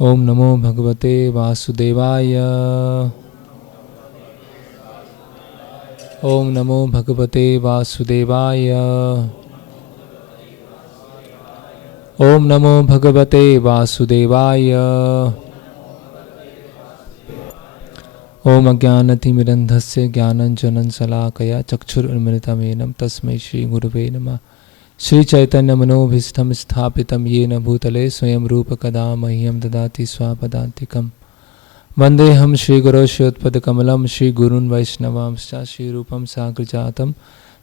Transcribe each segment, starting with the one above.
ओम नमो भगवते वासुदेवाय। ओम नमो भगवते वासुदेवाय। ओम नमो भगवते वासुदेवाय। ओम अज्ञानतिमिरन्धस्य ज्ञानञ्जनं शलाकया चक्षुरुन्मिलितं तस्मै श्रीगुरुवे नमः। श्रीचैतन्यमनोभीष्टं स्थापितं येन भूतले स्वयं रूप कदा मह्यं ददाति स्वापदान्तिकं। वन्देऽहं श्रीगुरो श्रीयुतपदकमलं श्रीगुरून् वैष्णवांश्च श्रीरूपं साग्रजातं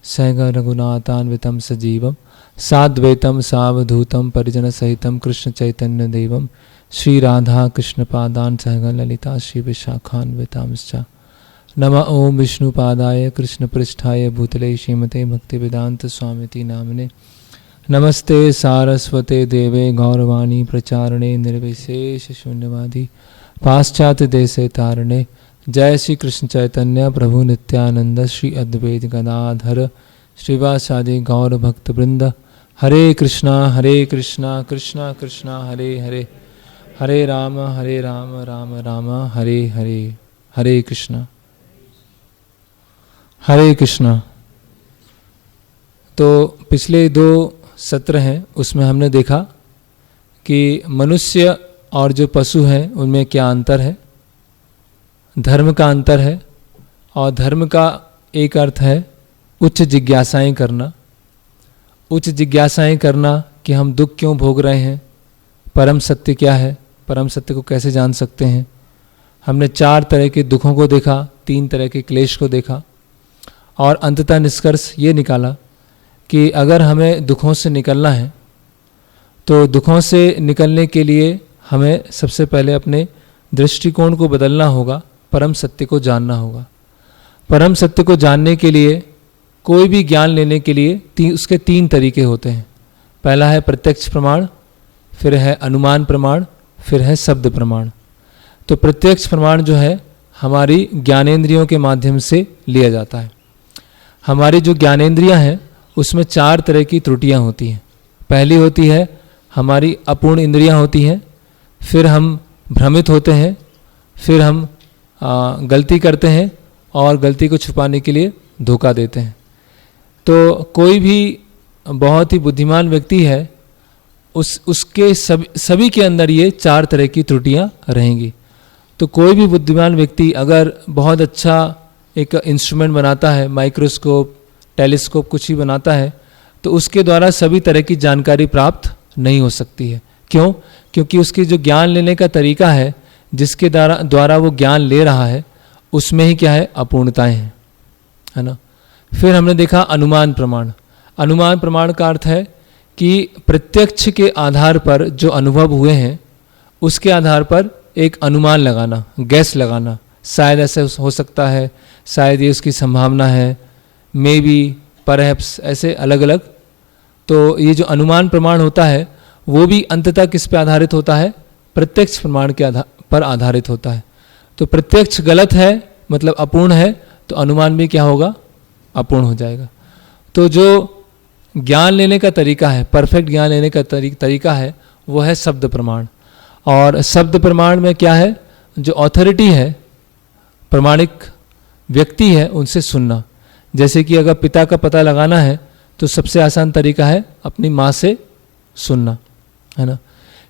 सहगणरघुनाथान्वितं सजीवं साद्वैतं सावधूतं परिजनसहितं कृष्णचैतन्यदेवं श्रीराधाकृष्णपादान् सहगणललिता श्रीविशाखान्वितांश्च। नमः ओं विष्णुपादाय कृष्णपृष्ठाय भूतले श्रीमते भक्तिवेदांत स्वामिति नामिने। नमस्ते सारस्वते देवे गौरवाणी प्रचारणे निर्विशेष शून्यवादी पाश्चात्य देशे तारणे। जय श्री कृष्ण चैतन्य प्रभु नित्यानंद श्री अद्वैत गदाधर श्रीवासादि गौर भक्त वृंद। हरे कृष्णा कृष्णा कृष्णा हरे हरे, हरे राम राम राम हरे हरे। हरे कृष्णा हरे कृष्णा। तो पिछले 2 सत्र हैं उसमें हमने देखा कि मनुष्य और जो पशु हैं उनमें क्या अंतर है, धर्म का अंतर है। और धर्म का एक अर्थ है उच्च जिज्ञासाएं करना। उच्च जिज्ञासाएं करना कि हम दुख क्यों भोग रहे हैं, परम सत्य क्या है, परम सत्य को कैसे जान सकते हैं। हमने 4 तरह के दुखों को देखा, 3 तरह के क्लेश को देखा और अंततः निष्कर्ष ये निकाला कि अगर हमें दुखों से निकलना है तो दुखों से निकलने के लिए हमें सबसे पहले अपने दृष्टिकोण को बदलना होगा, परम सत्य को जानना होगा। परम सत्य को जानने के लिए, कोई भी ज्ञान लेने के लिए उसके 3 तरीके होते हैं। पहला है प्रत्यक्ष प्रमाण, फिर है अनुमान प्रमाण, फिर है शब्द प्रमाण। तो प्रत्यक्ष प्रमाण जो है हमारी ज्ञानेंद्रियों के माध्यम से लिया जाता है। हमारी जो ज्ञानेंद्रियां हैं उसमें 4 तरह की त्रुटियां होती हैं। पहली होती है हमारी अपूर्ण इंद्रियां होती हैं, फिर हम भ्रमित होते हैं, फिर हम गलती करते हैं और गलती को छुपाने के लिए धोखा देते हैं। तो कोई भी बहुत ही बुद्धिमान व्यक्ति है उसके सभी के अंदर ये 4 तरह की त्रुटियां रहेंगी। तो कोई भी बुद्धिमान व्यक्ति अगर बहुत अच्छा एक इंस्ट्रूमेंट बनाता है, माइक्रोस्कोप, टेलीस्कोप कुछ ही बनाता है, तो उसके द्वारा सभी तरह की जानकारी प्राप्त नहीं हो सकती है। क्यों? क्योंकि उसकी जो ज्ञान लेने का तरीका है, जिसके द्वारा वो ज्ञान ले रहा है, उसमें ही क्या है, अपूर्णताएं हैं, है ना। फिर हमने देखा अनुमान प्रमाण। अनुमान प्रमाण का अर्थ है कि प्रत्यक्ष के आधार पर जो अनुभव हुए हैं उसके आधार पर एक अनुमान लगाना, गैस लगाना, शायद ऐसे हो सकता है, शायद ये उसकी संभावना है, मे बी, परहैप्स, ऐसे अलग अलग। तो ये जो अनुमान प्रमाण होता है वो भी अंततः किस पे आधारित होता है, प्रत्यक्ष प्रमाण के पर आधारित होता है। तो प्रत्यक्ष गलत है, मतलब अपूर्ण है, तो अनुमान भी क्या होगा, अपूर्ण हो जाएगा। तो जो ज्ञान लेने का तरीका है, परफेक्ट ज्ञान लेने का तरीका है, वो है शब्द प्रमाण। और शब्द प्रमाण में क्या है, जो अथॉरिटी है, प्रमाणिक व्यक्ति है, उनसे सुनना। जैसे कि अगर पिता का पता लगाना है तो सबसे आसान तरीका है अपनी माँ से सुनना, है ना।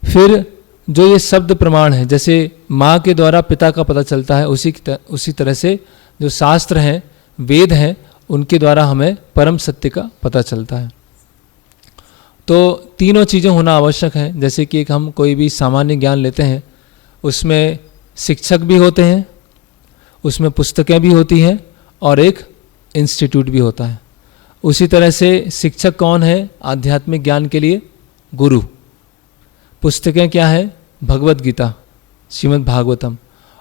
फिर जो ये शब्द प्रमाण है, जैसे माँ के द्वारा पिता का पता चलता है, उसी तरह से जो शास्त्र हैं, वेद हैं, उनके द्वारा हमें परम सत्य का पता चलता है। तो तीनों चीज़ें होना आवश्यक है। जैसे कि एक हम कोई भी सामान्य ज्ञान लेते हैं, उसमें शिक्षक भी होते हैं, उसमें पुस्तकें भी होती हैं और एक इंस्टीट्यूट भी होता है। उसी तरह से शिक्षक कौन है आध्यात्मिक ज्ञान के लिए, गुरु। पुस्तकें क्या है, भगवत गीता, श्रीमद् भागवतम।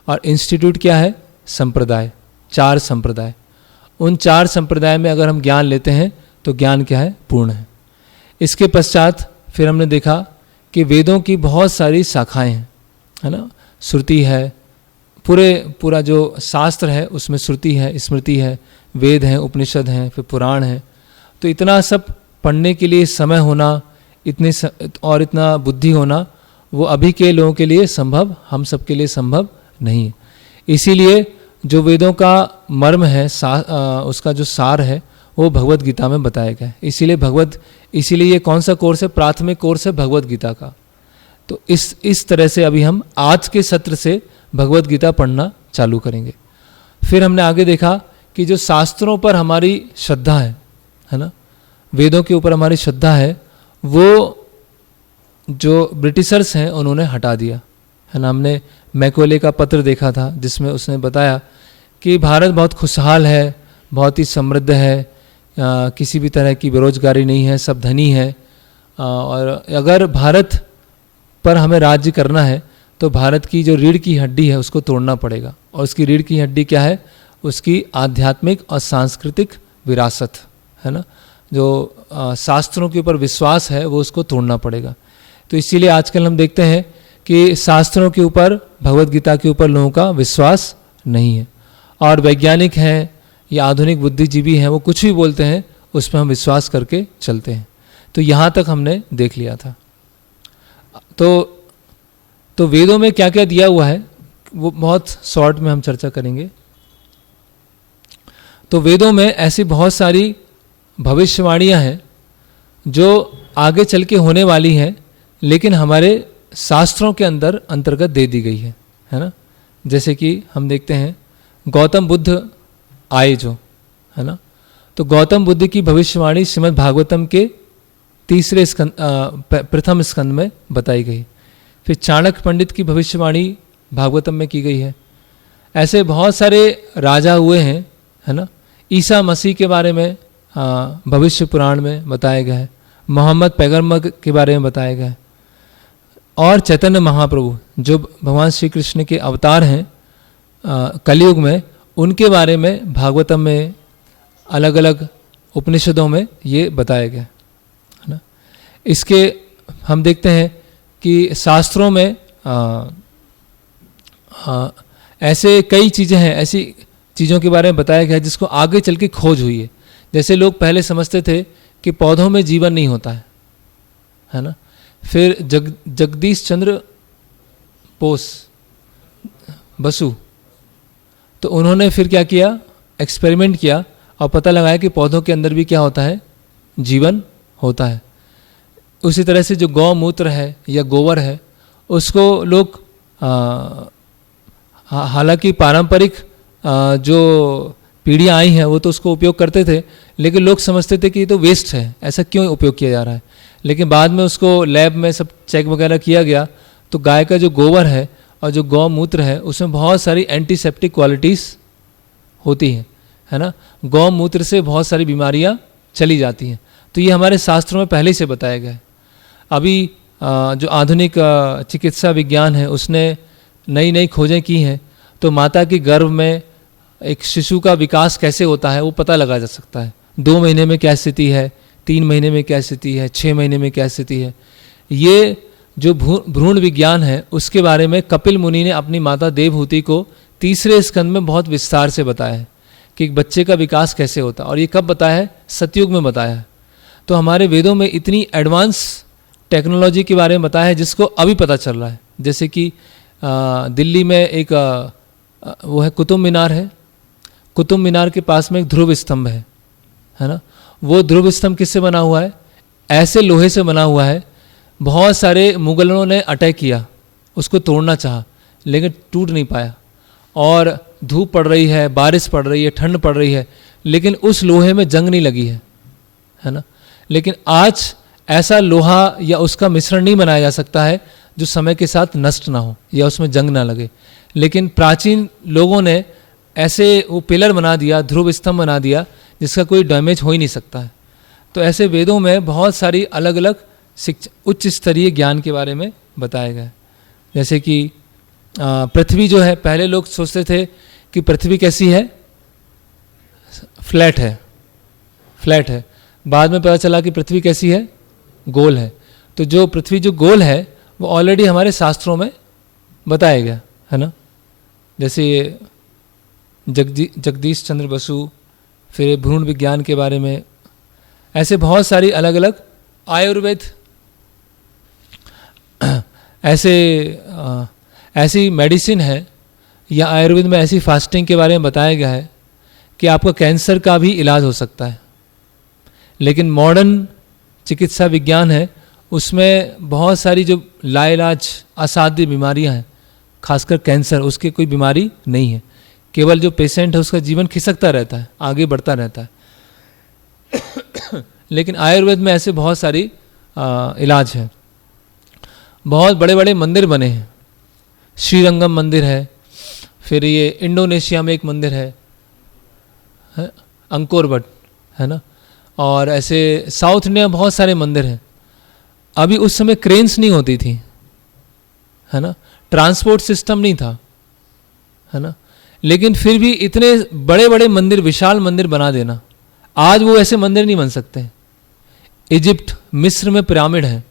और इंस्टीट्यूट क्या है, संप्रदाय, 4 संप्रदाय। उन 4 संप्रदाय में अगर हम ज्ञान लेते हैं तो ज्ञान क्या है, पूर्ण है। इसके पश्चात फिर हमने देखा कि वेदों की बहुत सारी शाखाएं हैं, है ना। श्रुति है, पूरा जो शास्त्र है उसमें श्रुति है, स्मृति है, वेद हैं, उपनिषद हैं, फिर पुराण है। तो इतना सब पढ़ने के लिए समय होना, इतना बुद्धि होना वो अभी के लोगों के लिए संभव, हम सबके लिए संभव नहीं है। इसीलिए जो वेदों का मर्म है, उसका जो सार है वो भगवत गीता में बताया गया है। इसीलिए ये कौन सा कोर्स है? प्राथमिक कोर्स है भगवत गीता का। तो इस तरह से अभी हम आज के सत्र से भगवत गीता पढ़ना चालू करेंगे। फिर हमने आगे देखा कि जो शास्त्रों पर हमारी श्रद्धा है ना, वेदों के ऊपर हमारी श्रद्धा है, वो जो ब्रिटिशर्स हैं उन्होंने हटा दिया है ना। हमने मैकोले का पत्र देखा था जिसमें उसने बताया कि भारत बहुत खुशहाल है, बहुत ही समृद्ध है, किसी भी तरह की बेरोजगारी नहीं है, सब धनी है, और अगर भारत पर हमें राज्य करना है तो भारत की जो रीढ़ की हड्डी है उसको तोड़ना पड़ेगा। और उसकी रीढ़ की हड्डी क्या है? उसकी आध्यात्मिक और सांस्कृतिक विरासत है ना, जो शास्त्रों के ऊपर विश्वास है वो उसको तोड़ना पड़ेगा। तो इसीलिए आजकल हम देखते हैं कि शास्त्रों के ऊपर, भगवत गीता के ऊपर लोगों का विश्वास नहीं है, और वैज्ञानिक हैं या आधुनिक बुद्धिजीवी हैं, वो कुछ भी बोलते हैं उस पर हम विश्वास करके चलते हैं। तो यहाँ तक हमने देख लिया था। तो वेदों में क्या क्या दिया हुआ है वो बहुत शॉर्ट में हम चर्चा करेंगे। तो वेदों में ऐसी बहुत सारी भविष्यवाणियाँ हैं जो आगे चल के होने वाली हैं, लेकिन हमारे शास्त्रों के अंदर अंतर्गत दे दी गई है ना। जैसे कि हम देखते हैं गौतम बुद्ध आए जो है ना, तो गौतम बुद्ध की भविष्यवाणी श्रीमद् भागवतम के तीसरे स्कंद, प्रथम स्कंद में बताई गई। फिर चाणक्य पंडित की भविष्यवाणी भागवतम में की गई है। ऐसे बहुत सारे राजा हुए हैं है ना। ईसा मसीह के बारे में भविष्य पुराण में बताया गया है, मोहम्मद पैगंबर के बारे में बताया गया है, और चैतन्य महाप्रभु जो भगवान श्री कृष्ण के अवतार हैं कलयुग में, उनके बारे में भागवतम में अलग अलग उपनिषदों में ये बताया गया है ना। इसके हम देखते हैं कि शास्त्रों में ऐसे कई चीज़ें हैं, ऐसी चीज़ों के बारे में बताया गया है जिसको आगे चल के खोज हुई है। जैसे लोग पहले समझते थे कि पौधों में जीवन नहीं होता है ना। फिर जगदीश चंद्र बसु, तो उन्होंने फिर क्या किया? एक्सपेरिमेंट किया और पता लगाया कि पौधों के अंदर भी क्या होता है? जीवन होता है। उसी तरह से जो गौमूत्र है या गोबर है उसको लोग हालांकि पारंपरिक जो पीढ़ियाँ आई हैं वो तो उसको उपयोग करते थे, लेकिन लोग समझते थे कि ये तो वेस्ट है, ऐसा क्यों उपयोग किया जा रहा है। लेकिन बाद में उसको लैब में सब चेक वगैरह किया गया तो गाय का जो गोबर है और जो गौमूत्र है उसमें बहुत सारी एंटीसेप्टिक क्वालिटीज़ होती हैं है ना। गौमूत्र से बहुत सारी बीमारियां चली जाती हैं। तो ये हमारे शास्त्रों में पहले से बताया गया है। अभी जो आधुनिक चिकित्सा विज्ञान है उसने नई नई खोजें की हैं, तो माता के गर्भ में एक शिशु का विकास कैसे होता है वो पता लगा जा सकता है। 2 महीने में क्या स्थिति है, 3 महीने में क्या स्थिति है, 6 महीने में क्या स्थिति है। ये जो भ्रूण विज्ञान है उसके बारे में कपिल मुनि ने अपनी माता देवहूति को तीसरे स्कंद में बहुत विस्तार से बताया है कि एक बच्चे का विकास कैसे होता है। और ये कब बताया है? सतयुग में बताया है। तो हमारे वेदों में इतनी एडवांस टेक्नोलॉजी के बारे में बताया है जिसको अभी पता चल रहा है। जैसे कि दिल्ली में एक वो है कुतुब मीनार है, कुतुब मीनार के पास में एक ध्रुव स्तंभ है ना। वो ध्रुव स्तंभ किससे बना हुआ है? ऐसे लोहे से बना हुआ है। बहुत सारे मुगलों ने अटैक किया, उसको तोड़ना चाहा लेकिन टूट नहीं पाया। और धूप पड़ रही है, बारिश पड़ रही है, ठंड पड़ रही है, लेकिन उस लोहे में जंग नहीं लगी है ना। लेकिन आज ऐसा लोहा या उसका मिश्रण नहीं बनाया जा सकता है जो समय के साथ नष्ट ना हो या उसमें जंग ना लगे। लेकिन प्राचीन लोगों ने ऐसे वो पिलर बना दिया, ध्रुव स्तंभ बना दिया जिसका कोई डैमेज हो ही नहीं सकता है। तो ऐसे वेदों में बहुत सारी अलग अलग उच्च स्तरीय ज्ञान के बारे में बताया गया है। जैसे कि पृथ्वी जो है, पहले लोग सोचते थे कि पृथ्वी कैसी है? फ्लैट है। बाद में पता चला कि पृथ्वी कैसी है? गोल है। तो जो पृथ्वी जो गोल है वो ऑलरेडी हमारे शास्त्रों में बताया गया है ना। जैसे ये जगदीश चंद्र बसु, फिर भ्रूण विज्ञान के बारे में, ऐसे बहुत सारी अलग अलग आयुर्वेद ऐसी मेडिसिन है या आयुर्वेद में ऐसी फास्टिंग के बारे में बताया गया है कि आपका कैंसर का भी इलाज हो सकता है। लेकिन मॉडर्न चिकित्सा विज्ञान है, उसमें बहुत सारी जो लाइलाज असाध्य बीमारियां हैं, खासकर कैंसर, उसकी कोई बीमारी नहीं है। केवल जो पेशेंट है उसका जीवन खिसकता रहता है, आगे बढ़ता रहता है। लेकिन आयुर्वेद में ऐसे बहुत सारी इलाज हैं। बहुत बड़े बड़े मंदिर बने हैं, श्रीरंगम मंदिर है, फिर ये इंडोनेशिया में एक मंदिर है अंकोर वट, है ना, और ऐसे साउथ इंडिया में बहुत सारे मंदिर हैं। अभी उस समय क्रेन्स नहीं होती थी, है ना, ट्रांसपोर्ट सिस्टम नहीं था, है ना, लेकिन फिर भी इतने बड़े बड़े मंदिर, विशाल मंदिर बना देना, आज वो ऐसे मंदिर नहीं बन सकते। इजिप्ट, मिस्र में पिरामिड है,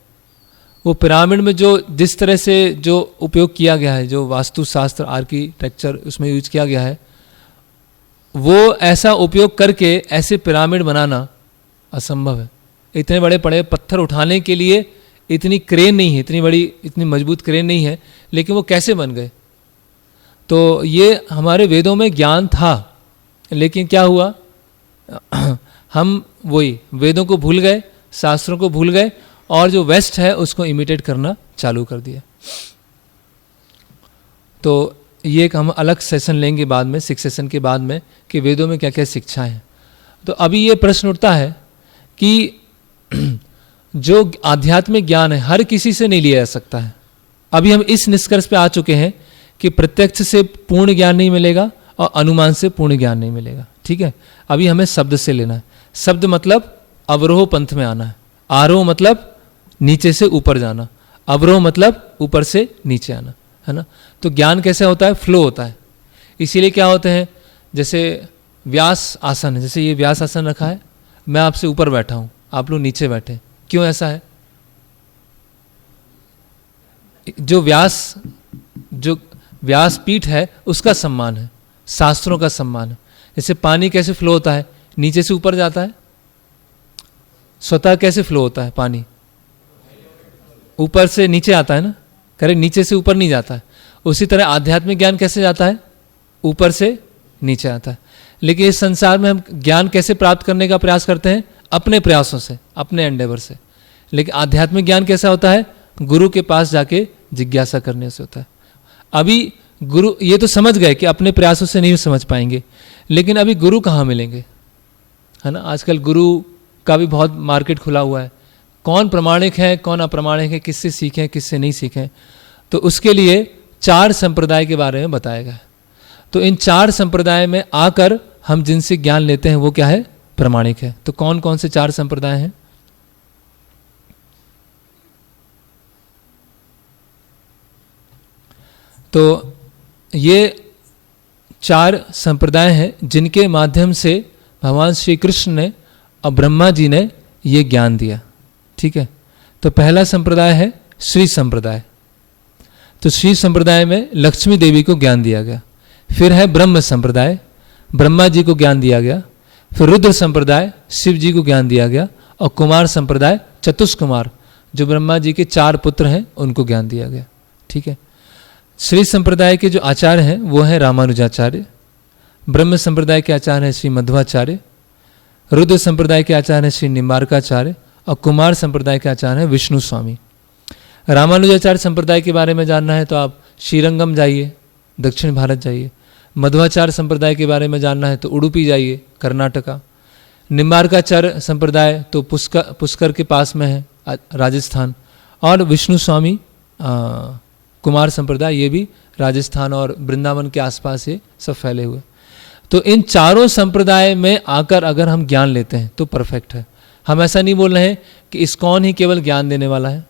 वो पिरामिड में जो जिस तरह से जो उपयोग किया गया है, जो वास्तुशास्त्र आर्किटेक्चर उसमें यूज किया गया है, वो ऐसा उपयोग करके ऐसे पिरामिड बनाना असंभव है। इतने बड़े बड़े पत्थर उठाने के लिए इतनी क्रेन नहीं है, इतनी बड़ी इतनी मजबूत क्रेन नहीं है, लेकिन वो कैसे बन गए? तो ये हमारे वेदों में ज्ञान था, लेकिन क्या हुआ, हम वही वेदों को भूल गए, शास्त्रों को भूल गए, और जो वेस्ट है उसको इमिटेट करना चालू कर दिया। तो ये एक हम अलग सेशन लेंगे बाद में, 6 सेशन के बाद में, कि वेदों में क्या क्या शिक्षाएं हैं। तो अभी ये प्रश्न उठता है कि जो आध्यात्मिक ज्ञान है हर किसी से नहीं लिया जा सकता है। अभी हम इस निष्कर्ष पे आ चुके हैं कि प्रत्यक्ष से पूर्ण ज्ञान नहीं मिलेगा और अनुमान से पूर्ण ज्ञान नहीं मिलेगा, ठीक है। अभी हमें शब्द से लेना है। शब्द मतलब अवरोह पंथ में आना है, आरोह मतलब नीचे से ऊपर जाना, अवरोह मतलब ऊपर से नीचे आना, है ना। तो ज्ञान कैसे होता है? फ्लो होता है। इसीलिए क्या होते हैं, जैसे व्यास आसन है, जैसे ये व्यास आसन रखा है, मैं आपसे ऊपर बैठा हूं, आप लोग नीचे बैठे, क्यों ऐसा है? जो व्यास पीठ है उसका सम्मान है, शास्त्रों का सम्मान है। जैसे पानी कैसे फ्लो होता है? नीचे से ऊपर जाता है। स्वतः कैसे फ्लो होता है पानी? ऊपर से नीचे आता है ना, करे नीचे से ऊपर नहीं जाता है। उसी तरह आध्यात्मिक ज्ञान कैसे जाता है? ऊपर से नीचे आता है। लेकिन इस संसार में हम ज्ञान कैसे प्राप्त करने का प्रयास करते हैं? अपने प्रयासों से, अपने एंडेवर से। लेकिन आध्यात्मिक ज्ञान कैसा होता है? गुरु के पास जाके जिज्ञासा करने से होता है। अभी गुरु ये तो समझ गए कि अपने प्रयासों से नहीं समझ पाएंगे, लेकिन अभी गुरु कहाँ मिलेंगे, है ना। आजकल गुरु का भी बहुत मार्केट खुला हुआ है, कौन प्रमाणिक है कौन अप्रमाणिक है, किससे सीखें किससे नहीं सीखें। तो उसके लिए 4 संप्रदाय के बारे में बताया गया है। तो इन 4 संप्रदाय में आकर हम जिनसे ज्ञान लेते हैं वो क्या है? प्रमाणिक है। तो कौन कौन से 4 संप्रदाय हैं? तो ये 4 संप्रदाय हैं जिनके माध्यम से भगवान श्री कृष्ण ने और ब्रह्मा जी ने ये ज्ञान दिया, ठीक है। तो पहला संप्रदाय है श्री संप्रदाय। तो श्री संप्रदाय में लक्ष्मी देवी को ज्ञान दिया गया। फिर है ब्रह्म संप्रदाय, ब्रह्मा जी को ज्ञान दिया गया। फिर रुद्र संप्रदाय, शिव जी को ज्ञान दिया गया। और कुमार संप्रदाय, चतुष्कुमार, जो ब्रह्मा जी के 4 पुत्र हैं उनको ज्ञान दिया गया, ठीक है। श्री संप्रदाय के जो आचार्य हैं वो हैं रामानुजाचार्य। ब्रह्म संप्रदाय के आचार्य हैं श्री मध्वाचार्य। रुद्र संप्रदाय के आचार्य हैं श्री निम्बार्काचार्य। और कुमार संप्रदाय के आचार्य हैं विष्णु स्वामी। रामानुजाचार्य संप्रदाय के बारे में जानना है तो आप श्रीरंगम जाइए, दक्षिण भारत जाइए। मध्वाचार्य संप्रदाय के बारे में जानना है तो उडुपी जाइए, कर्नाटका। निम्बार्काचार्य संप्रदाय तो पुष्कर के पास में है, राजस्थान। और विष्णु स्वामी कुमार संप्रदाय, ये भी राजस्थान और वृंदावन के आसपास ये सब फैले हुए। तो इन 4 संप्रदाय में आकर अगर हम ज्ञान लेते हैं तो परफेक्ट है। हम ऐसा नहीं बोल रहे हैं कि इस्कॉन ही केवल ज्ञान देने वाला है,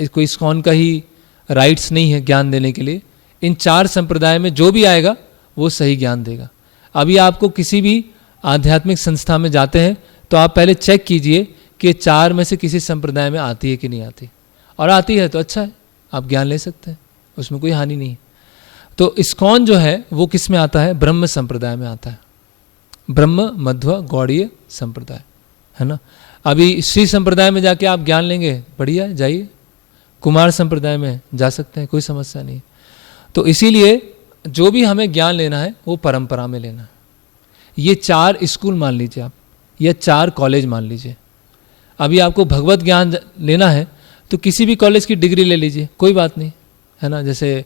इसको इस्कॉन का ही राइट्स नहीं है ज्ञान देने के लिए। इन 4 संप्रदाय में जो भी आएगा वो सही ज्ञान देगा। अभी आपको किसी भी आध्यात्मिक संस्था में जाते हैं तो आप पहले चेक कीजिए कि 4 में से किसी संप्रदाय में आती है कि नहीं आती, और आती है तो अच्छा है, आप ज्ञान ले सकते हैं, उसमें कोई हानि नहीं है। तो इस्कॉन जो है वो किस में आता है? ब्रह्म संप्रदाय में आता है, ब्रह्म मध्व गौड़ीय संप्रदाय, है ना। अभी श्री संप्रदाय में जाके आप ज्ञान लेंगे, बढ़िया है, जाइए, कुमार संप्रदाय में जा सकते हैं, कोई समस्या नहीं। तो इसीलिए जो भी हमें ज्ञान लेना है वो परंपरा में लेना है। ये 4 स्कूल मान लीजिए आप, या 4 कॉलेज मान लीजिए। अभी आपको भगवत ज्ञान लेना है तो किसी भी कॉलेज की डिग्री ले लीजिए, कोई बात नहीं, है ना। जैसे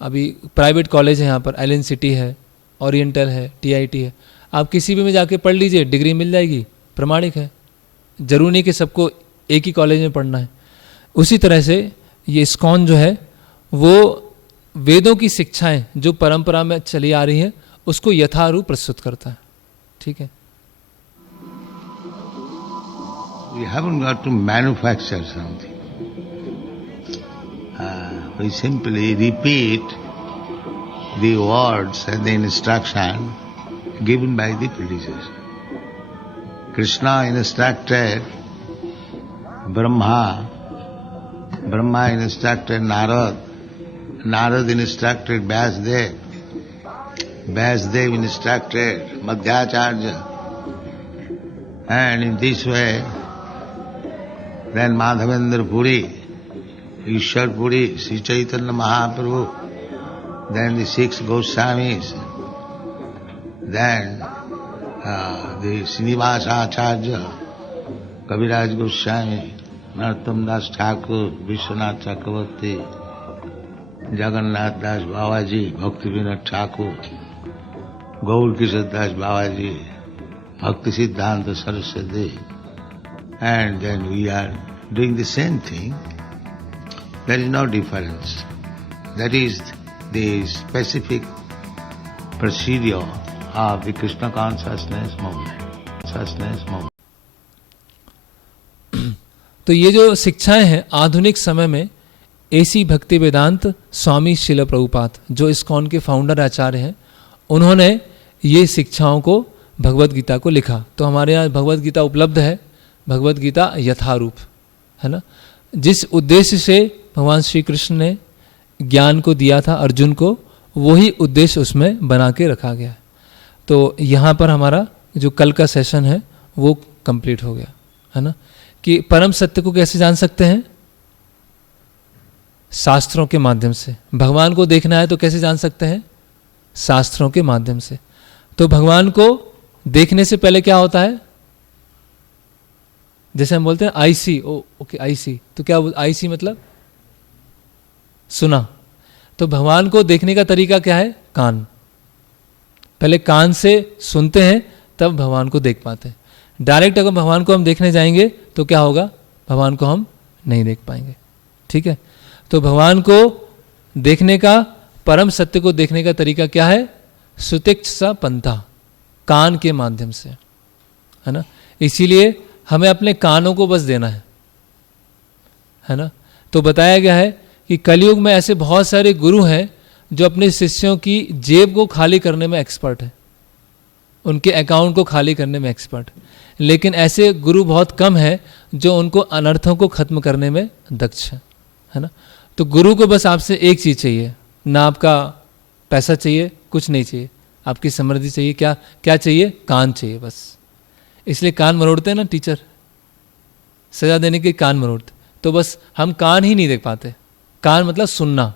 अभी प्राइवेट कॉलेज है यहाँ पर, एलन सिटी है, ओरिएंटल है, TIT है, आप किसी भी में जाके पढ़ लीजिए, डिग्री मिल जाएगी, प्रमाणिक है। जरूरी नहीं कि सबको एक ही कॉलेज में पढ़ना है। उसी तरह से ये इस्कॉन जो है वो वेदों की शिक्षाएं जो परंपरा में चली आ रही हैं उसको यथारूप प्रस्तुत करता है। ठीक है। We haven't got to manufacture something. We simply repeat the words and the instruction given by the predecessor. Krishna instructed Brahma, Brahma instructed Narad, Narad instructed Vyasdev, Vyasdev instructed Madhyacharya, and in this way then Madhavendra Puri, Ishwar Puri, Sri Chaitanya Mahaprabhu, then the 6 Goswamis, then the Srinivasa Acharya, Kaviraj Goswami, Narottam Das Thakur, Vishwanath Chakravarti, Jagannath Das Babaji, Bhakti Vinod Thakur, Gaur Kishore Das Babaji, Bhakti Siddhanta Saraswati, and then we are doing the same thing. There is no difference. That is the specific procedure of the Krishna consciousness movement. तो ये जो शिक्षाएं हैं आधुनिक समय में AC भक्ति वेदांत स्वामी शिल प्रभुपाद जो इस्कॉन के फाउंडर आचार्य हैं, उन्होंने ये शिक्षाओं को भगवत गीता को लिखा। तो हमारे यहाँ भगवत गीता उपलब्ध है, भगवत गीता यथारूप, है ना। जिस उद्देश्य से भगवान श्री कृष्ण ने ज्ञान को दिया था अर्जुन को, वही उद्देश्य उसमें बना के रखा गया है। तो यहाँ पर हमारा जो कल का सेशन है वो कंप्लीट हो गया, है ना। कि परम सत्य को कैसे जान सकते हैं? शास्त्रों के माध्यम से। भगवान को देखना है तो कैसे जान सकते हैं? शास्त्रों के माध्यम से। तो भगवान को देखने से पहले क्या होता है? जैसे हम बोलते हैं आईसी, ओके आईसी, तो क्या आईसी मतलब सुना। तो भगवान को देखने का तरीका क्या है? कान। पहले कान से सुनते हैं तब भगवान को देख पाते हैं। डायरेक्ट अगर भगवान को हम देखने जाएंगे तो क्या होगा? भगवान को हम नहीं देख पाएंगे। ठीक है। तो भगवान को देखने का, परम सत्य को देखने का तरीका क्या है? सुतिक्षा पंथा, कान के माध्यम से, है ना। इसीलिए हमें अपने कानों को बस देना है ना। तो बताया गया है कि कलयुग में ऐसे बहुत सारे गुरु हैं जो अपने शिष्यों की जेब को खाली करने में एक्सपर्ट है, उनके अकाउंट को खाली करने में एक्सपर्ट, लेकिन ऐसे गुरु बहुत कम है जो उनको अनर्थों को खत्म करने में दक्ष है ना। तो गुरु को बस आपसे एक चीज चाहिए, ना आपका पैसा चाहिए, कुछ नहीं चाहिए, आपकी समृद्धि चाहिए। क्या क्या चाहिए? कान चाहिए बस। इसलिए कान मरोड़ते हैं ना टीचर, सजा देने के कान मरोड़ते। तो बस हम कान ही नहीं देख पाते। कान मतलब सुनना,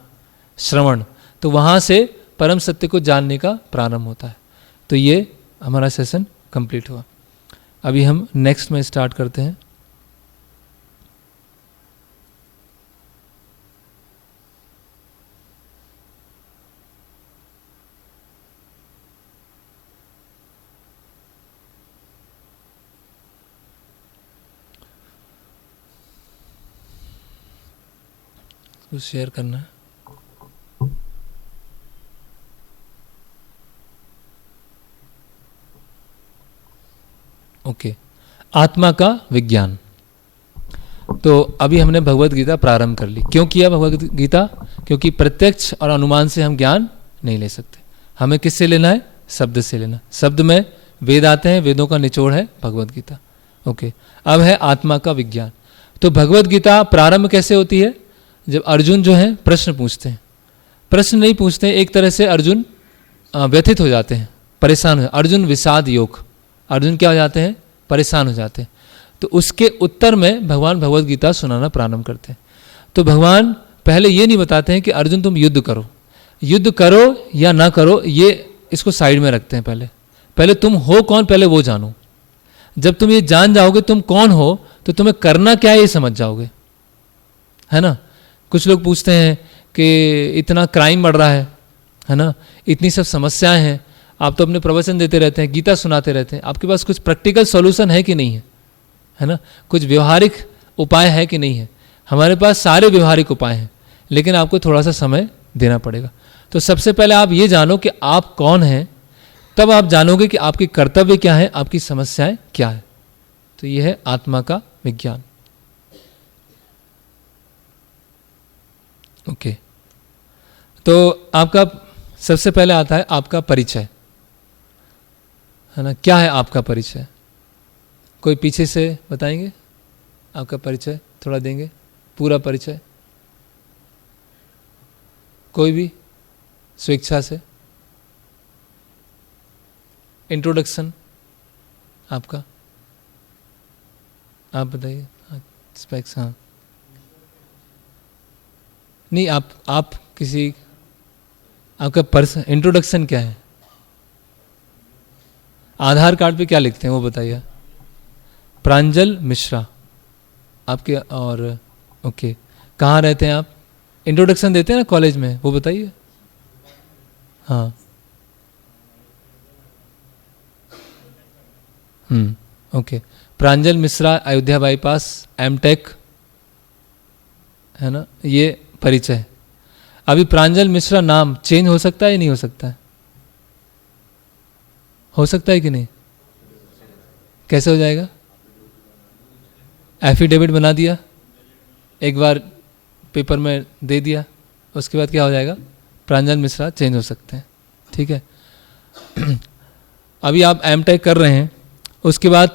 श्रवण। तो वहां से परम सत्य को जानने का प्रारंभ होता है। तो ये हमारा सेशन कंप्लीट हुआ। अभी हम नेक्स्ट में स्टार्ट करते हैं। कुछ शेयर करना है? ओके। आत्मा का विज्ञान। तो अभी हमने भगवत गीता प्रारंभ कर ली। क्यों किया भगवत गीता? क्योंकि प्रत्यक्ष और अनुमान से हम ज्ञान नहीं ले सकते। हमें किससे लेना है? शब्द से लेना। शब्द में वेद आते हैं, वेदों का निचोड़ है भगवत गीता। ओके। अब है आत्मा का विज्ञान। तो भगवत गीता प्रारंभ कैसे होती है? जब अर्जुन जो है प्रश्न पूछते हैं। प्रश्न नहीं पूछते, एक तरह से अर्जुन व्यथित हो जाते हैं, परेशान हो। अर्जुन विषाद योग, अर्जुन क्या हो जाते हैं? परेशान हो जाते हैं। तो उसके उत्तर में भगवान भगवत गीता सुनाना प्रारंभ करते हैं। तो भगवान पहले ये नहीं बताते हैं कि अर्जुन तुम युद्ध करो या ना करो, ये इसको साइड में रखते हैं। पहले तुम हो कौन, पहले वो जानो। जब तुम ये जान जाओगे तुम कौन हो, तो तुम्हें करना क्या है ये समझ जाओगे, है ना। कुछ लोग पूछते हैं कि इतना क्राइम बढ़ रहा है ना, इतनी सब समस्याएं हैं, आप तो अपने प्रवचन देते रहते हैं, गीता सुनाते रहते हैं, आपके पास कुछ प्रैक्टिकल सॉल्यूशन है कि नहीं है ना, कुछ व्यवहारिक उपाय है कि नहीं है। हमारे पास सारे व्यवहारिक उपाय हैं, लेकिन आपको थोड़ा सा समय देना पड़ेगा। तो सबसे पहले आप ये जानो कि आप कौन हैं, तब आप जानोगे कि आपके कर्तव्य क्या है, आपकी समस्याएं क्या है। तो ये है आत्मा का विज्ञान। ओके, तो आपका सबसे पहले आता है आपका परिचय, है ना। क्या है आपका परिचय? कोई पीछे से बताएंगे आपका परिचय, थोड़ा देंगे पूरा परिचय, कोई भी स्वेच्छा से। इंट्रोडक्शन आपका, आप बताइए। स्पेक्स, हाँ नहीं, आप किसी, आपका पर्सन इंट्रोडक्शन क्या है? आधार कार्ड पे क्या लिखते हैं वो बताइए। प्रांजल मिश्रा आपके, और ओके, कहाँ रहते हैं आप? इंट्रोडक्शन देते हैं ना कॉलेज में, वो बताइए। हाँ, ओके। प्रांजल मिश्रा, अयोध्या बाईपास, एमटेक, है ना, ये परिचय है। अभी प्रांजल मिश्रा नाम चेंज हो सकता है या नहीं हो सकता है? हो सकता है कि नहीं? कैसे हो जाएगा? एफिडेविट बना दिया, एक बार पेपर में दे दिया, उसके बाद क्या हो जाएगा? प्रांजल मिश्रा चेंज हो सकते हैं, ठीक है। अभी आप एमटेक कर रहे हैं, उसके बाद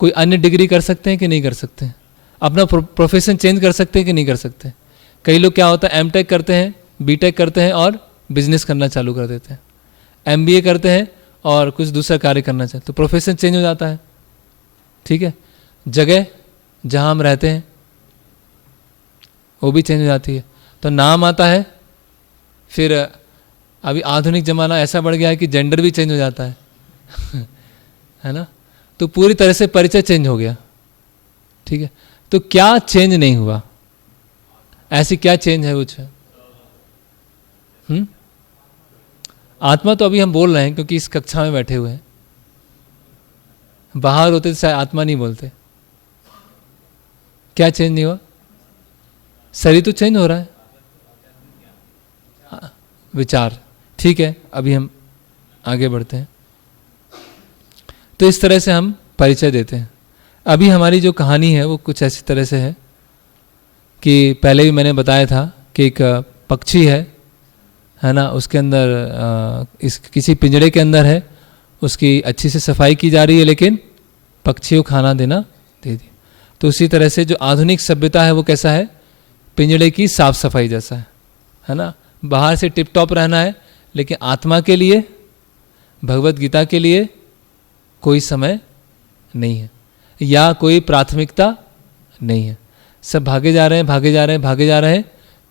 कोई अन्य डिग्री कर सकते हैं कि नहीं कर सकते हैं? अपना प्रोफेशन चेंज कर सकते हैं कि नहीं कर सकते? कई लोग क्या होता है, एमटेक करते हैं, बीटेक करते हैं और बिजनेस करना चालू कर देते हैं, एमबीए करते हैं और कुछ दूसरा कार्य करना चाहते, तो प्रोफेशन चेंज हो जाता है, ठीक है। जगह जहाँ हम रहते हैं वो भी चेंज हो जाती है, तो नाम आता है। फिर अभी आधुनिक ज़माना ऐसा बढ़ गया है कि जेंडर भी चेंज हो जाता है है ना, तो पूरी तरह से परिचय चेंज हो गया, ठीक है। तो क्या चेंज नहीं हुआ? ऐसी क्या चेंज है कुछ? आत्मा तो अभी हम बोल रहे हैं क्योंकि इस कक्षा में बैठे हुए हैं, बाहर होते तो शायद आत्मा नहीं बोलते। क्या चेंज नहीं हुआ? शरीर तो चेंज हो रहा है, विचार, ठीक है। अभी हम आगे बढ़ते हैं। तो इस तरह से हम परिचय देते हैं। अभी हमारी जो कहानी है वो कुछ ऐसी तरह से है कि पहले भी मैंने बताया था कि एक पक्षी है ना, उसके अंदर इस किसी पिंजड़े के अंदर है, उसकी अच्छी से सफाई की जा रही है, लेकिन पक्षी को खाना देना दे दी। तो उसी तरह से जो आधुनिक सभ्यता है वो कैसा है? पिंजड़े की साफ सफाई जैसा है ना। बाहर से टिप टॉप रहना है, लेकिन आत्मा के लिए, भगवत गीता के लिए कोई समय नहीं है या कोई प्राथमिकता नहीं है। सब भागे जा रहे हैं,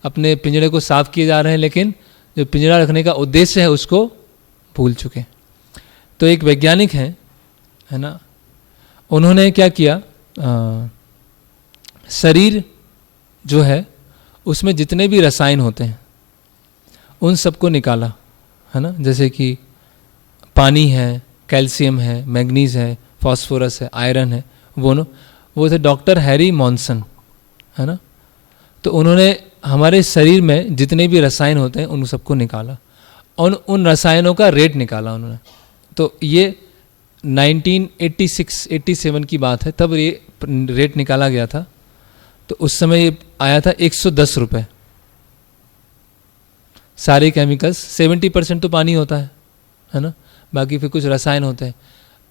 अपने पिंजड़े को साफ किए जा रहे हैं, लेकिन जो पिंजड़ा रखने का उद्देश्य है उसको भूल चुके। तो एक वैज्ञानिक है ना, उन्होंने क्या किया, शरीर जो है उसमें जितने भी रसायन होते हैं उन सबको निकाला, है ना। जैसे कि पानी है, कैल्शियम है, मैग्नीज है, फास्फोरस है, आयरन है, वो थे डॉक्टर हैरी मॉन्सन, है ना। तो उन्होंने हमारे शरीर में जितने भी रसायन होते हैं उन सबको निकाला और उन रसायनों का रेट निकाला उन्होंने। तो ये 1986-87 की बात है, तब ये रेट निकाला गया था। तो उस समय ये आया था 110 रुपये। सारे केमिकल्स, 70% तो पानी होता है ना, बाकी फिर कुछ रसायन होते हैं।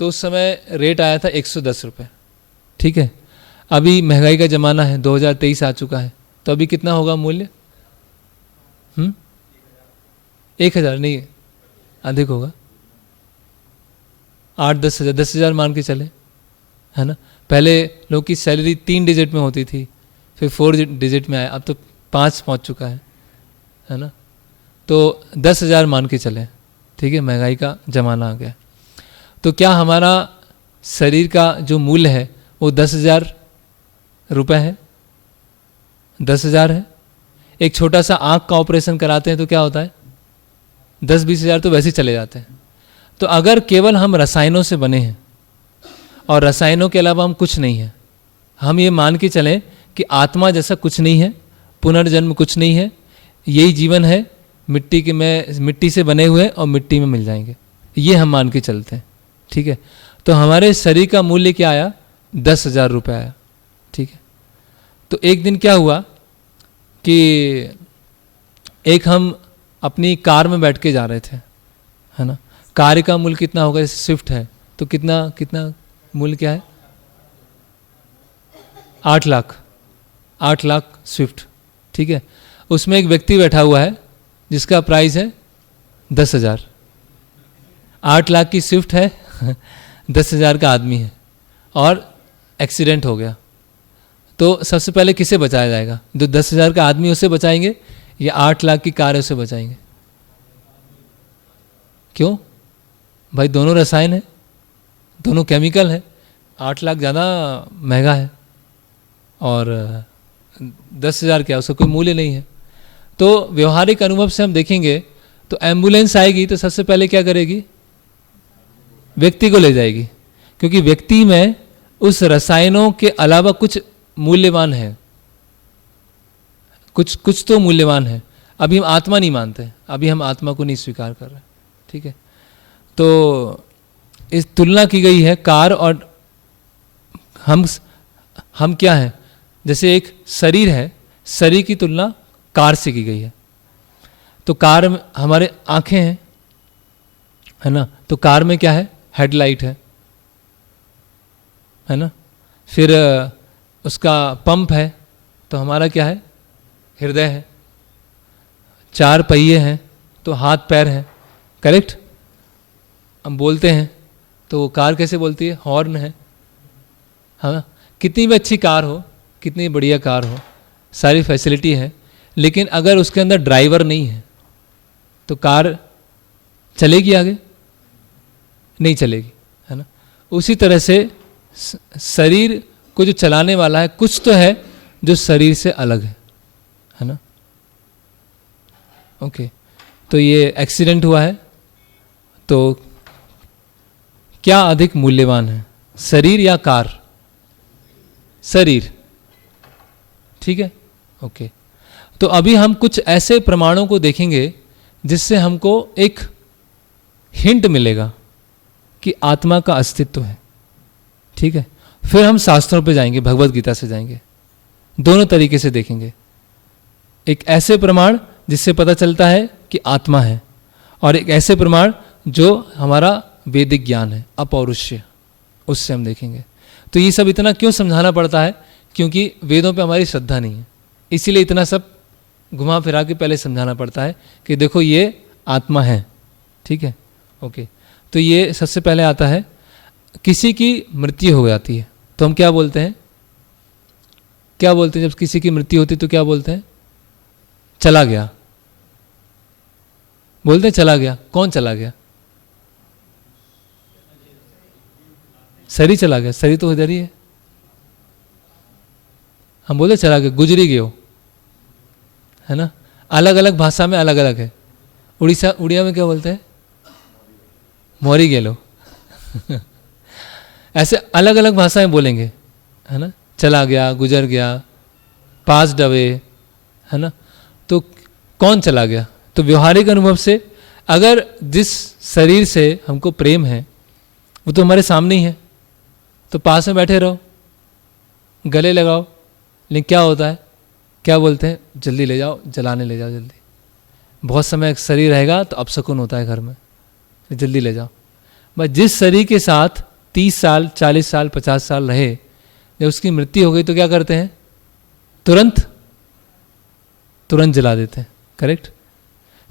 तो उस समय रेट आया था 110 रुपये, ठीक है। अभी महंगाई का ज़माना है, 2023 आ चुका है, तो अभी कितना होगा मूल्य? 1000 नहीं, अधिक होगा, 8-10 हज़ार, 10 हज़ार मान के चले, है ना। पहले लोग की सैलरी 3 डिजिट में होती थी, फिर 4 डिजिट में आया, अब तो 5 पहुंच चुका है ना। तो 10,000 मान के चले, ठीक है, महंगाई का ज़माना आ गया। तो क्या हमारा शरीर का जो मूल्य है वो 10,000 रुपये है? 10,000 है। एक छोटा सा आँख का ऑपरेशन कराते हैं तो क्या होता है? 10-20 हज़ार तो वैसे ही चले जाते हैं। तो अगर केवल हम रसायनों से बने हैं और रसायनों के अलावा हम कुछ नहीं हैं, हम ये मान के चलें कि आत्मा जैसा कुछ नहीं है, पुनर्जन्म कुछ नहीं है, यही जीवन है, मिट्टी से बने हुए और मिट्टी में मिल जाएंगे, ये हम मान के चलते हैं, ठीक है। तो हमारे शरीर का मूल्य क्या आया? 10,000 रुपये आया, ठीक है। तो एक दिन क्या हुआ कि एक हम अपनी कार में बैठ के जा रहे थे, है ना। कार का मूल्य कितना होगा? जैसे स्विफ्ट है तो कितना मूल्य क्या है? 8 लाख स्विफ्ट, ठीक है। उसमें एक व्यक्ति बैठा हुआ है जिसका प्राइस है 10,000। 8 लाख की स्विफ्ट है 10,000 का आदमी है और एक्सीडेंट हो गया। तो सबसे पहले किसे बचाया जाएगा? जो 10,000 का आदमी उसे बचाएंगे या 8 लाख की कार है उसे बचाएंगे? क्यों भाई? दोनों रसायन है, दोनों केमिकल है। 8 लाख ज़्यादा महंगा है और 10,000 क्या, उसका कोई मूल्य नहीं है। तो व्यवहारिक अनुभव से हम देखेंगे तो एम्बुलेंस आएगी तो सबसे पहले क्या करेगी? व्यक्ति को ले जाएगी, क्योंकि व्यक्ति में उस रसायनों के अलावा कुछ मूल्यवान है, कुछ तो मूल्यवान है। अभी हम आत्मा नहीं मानते, अभी हम आत्मा को नहीं स्वीकार कर रहे, ठीक है। तो इस तुलना की गई है कार और हम क्या हैं? जैसे एक शरीर है, शरीर की तुलना कार से की गई है। तो कार में हमारे आंखें हैं, है ना। तो कार में क्या है? हेडलाइट है ना। फिर उसका पंप है, तो हमारा क्या है? हृदय है। 4 पहिए हैं तो हाथ पैर है, करेक्ट। हम बोलते हैं तो वो कार कैसे बोलती है? हॉर्न है, हाँ। कितनी भी अच्छी कार हो, कितनी बढ़िया कार हो, सारी फैसिलिटी है, लेकिन अगर उसके अंदर ड्राइवर नहीं है तो कार चलेगी आगे? नहीं चलेगी, है ना। उसी तरह से शरीर को जो चलाने वाला है कुछ तो है जो शरीर से अलग है ना। ओके, तो ये एक्सीडेंट हुआ है, तो क्या अधिक मूल्यवान है, शरीर या कार? शरीर, ठीक है, ओके। तो अभी हम कुछ ऐसे प्रमाणों को देखेंगे जिससे हमको एक हिंट मिलेगा कि आत्मा का अस्तित्व है, ठीक है। फिर हम शास्त्रों पे जाएंगे, भगवत गीता से जाएंगे, दोनों तरीके से देखेंगे। एक ऐसे प्रमाण जिससे पता चलता है कि आत्मा है, और एक ऐसे प्रमाण जो हमारा वैदिक ज्ञान है, अपौरुष्य, उससे हम देखेंगे। तो ये सब इतना क्यों समझाना पड़ता है? क्योंकि वेदों पे हमारी श्रद्धा नहीं है, इसीलिए इतना सब घुमा फिरा के पहले समझाना पड़ता है कि देखो ये आत्मा है, ठीक है, ओके। तो ये सबसे पहले आता है, किसी की मृत्यु हो जाती है तो हम क्या बोलते हैं? क्या बोलते हैं जब किसी की मृत्यु होती है तो क्या बोलते हैं? चला गया, बोलते हैं चला गया। कौन चला गया? शरीर चला गया, शरीर तो इधर ही है। हम बोलते चला गया, गुजरी गयो, है ना। अलग अलग भाषा में अलग अलग है। उड़िया में क्या बोलते हैं? मोरी गेलो ऐसे अलग अलग भाषाएं बोलेंगे, है ना। चला गया, गुजर गया, पास्ड अवे, है ना। तो कौन चला गया? तो व्यवहारिक अनुभव से अगर जिस शरीर से हमको प्रेम है वो तो हमारे सामने ही है, तो पास में बैठे रहो, गले लगाओ, लेकिन क्या होता है? क्या बोलते हैं? जल्दी ले जाओ, जलाने ले जाओ जल्दी। बहुत समय शरीर रहेगा तो अपशकुन होता है घर में, जल्दी ले जाओ। बस जिस शरीर के साथ 30 साल, 40 साल, 50 साल रहे, जब उसकी मृत्यु हो गई तो क्या करते हैं? तुरंत जला देते हैं, करेक्ट।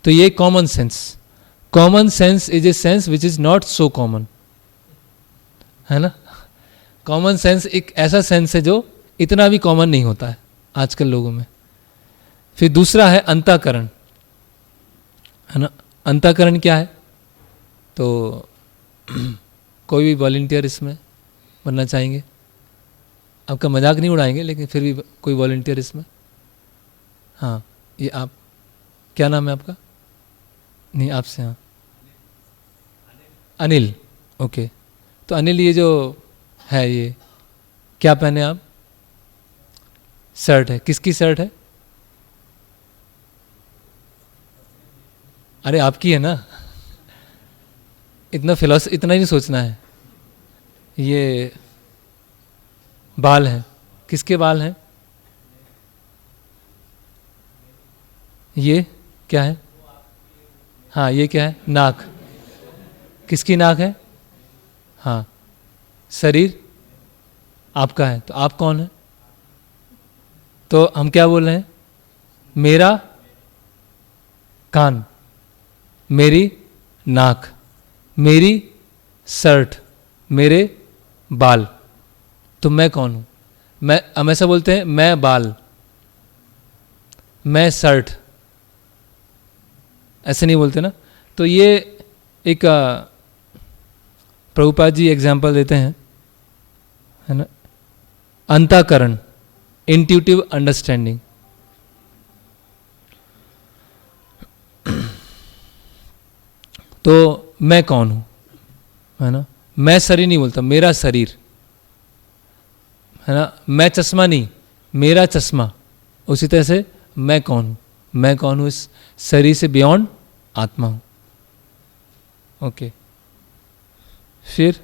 तो ये common sense is a sense which is not so common, है ना। कॉमन सेंस एक ऐसा सेंस है जो इतना भी कॉमन नहीं होता है आजकल लोगों में। फिर दूसरा है अंतःकरण, है ना। अंतःकरण क्या है? तो कोई भी वॉलंटियर इसमें बनना चाहेंगे? आपका मजाक नहीं उड़ाएंगे, लेकिन फिर भी कोई वॉलंटियर इसमें। हाँ, ये आप, क्या नाम है आपका? नहीं, आपसे। हाँ, अनिल। ओके, तो अनिल, ये जो है, ये क्या पहने आप? शर्ट है, किसकी शर्ट है? अरे आपकी है ना। इतना इतना ही नहीं सोचना है। ये बाल हैं, किसके बाल हैं? ये क्या है? हाँ, ये क्या है? नाक, किसकी नाक है? हाँ, शरीर आपका है, तो आप कौन है? तो हम क्या बोल रहे हैं? मेरा कान, मेरी नाक, मेरी शर्ट, मेरे बाल, तो मैं कौन हूं? हम ऐसा बोलते हैं, मैं बाल, मैं शर्ट, ऐसे नहीं बोलते ना। तो ये एक प्रभुपाद जी एग्जाम्पल देते हैं, है ना। अंतःकरण, इंट्यूटिव अंडरस्टैंडिंग। तो मैं कौन हूं, है ना। मैं शरीर नहीं बोलता, मेरा शरीर, है ना। मैं चश्मा नहीं, मेरा चश्मा। उसी तरह से मैं कौन हूं? मैं कौन हूं? इस शरीर से बियॉन्ड आत्मा हूं। ओके, फिर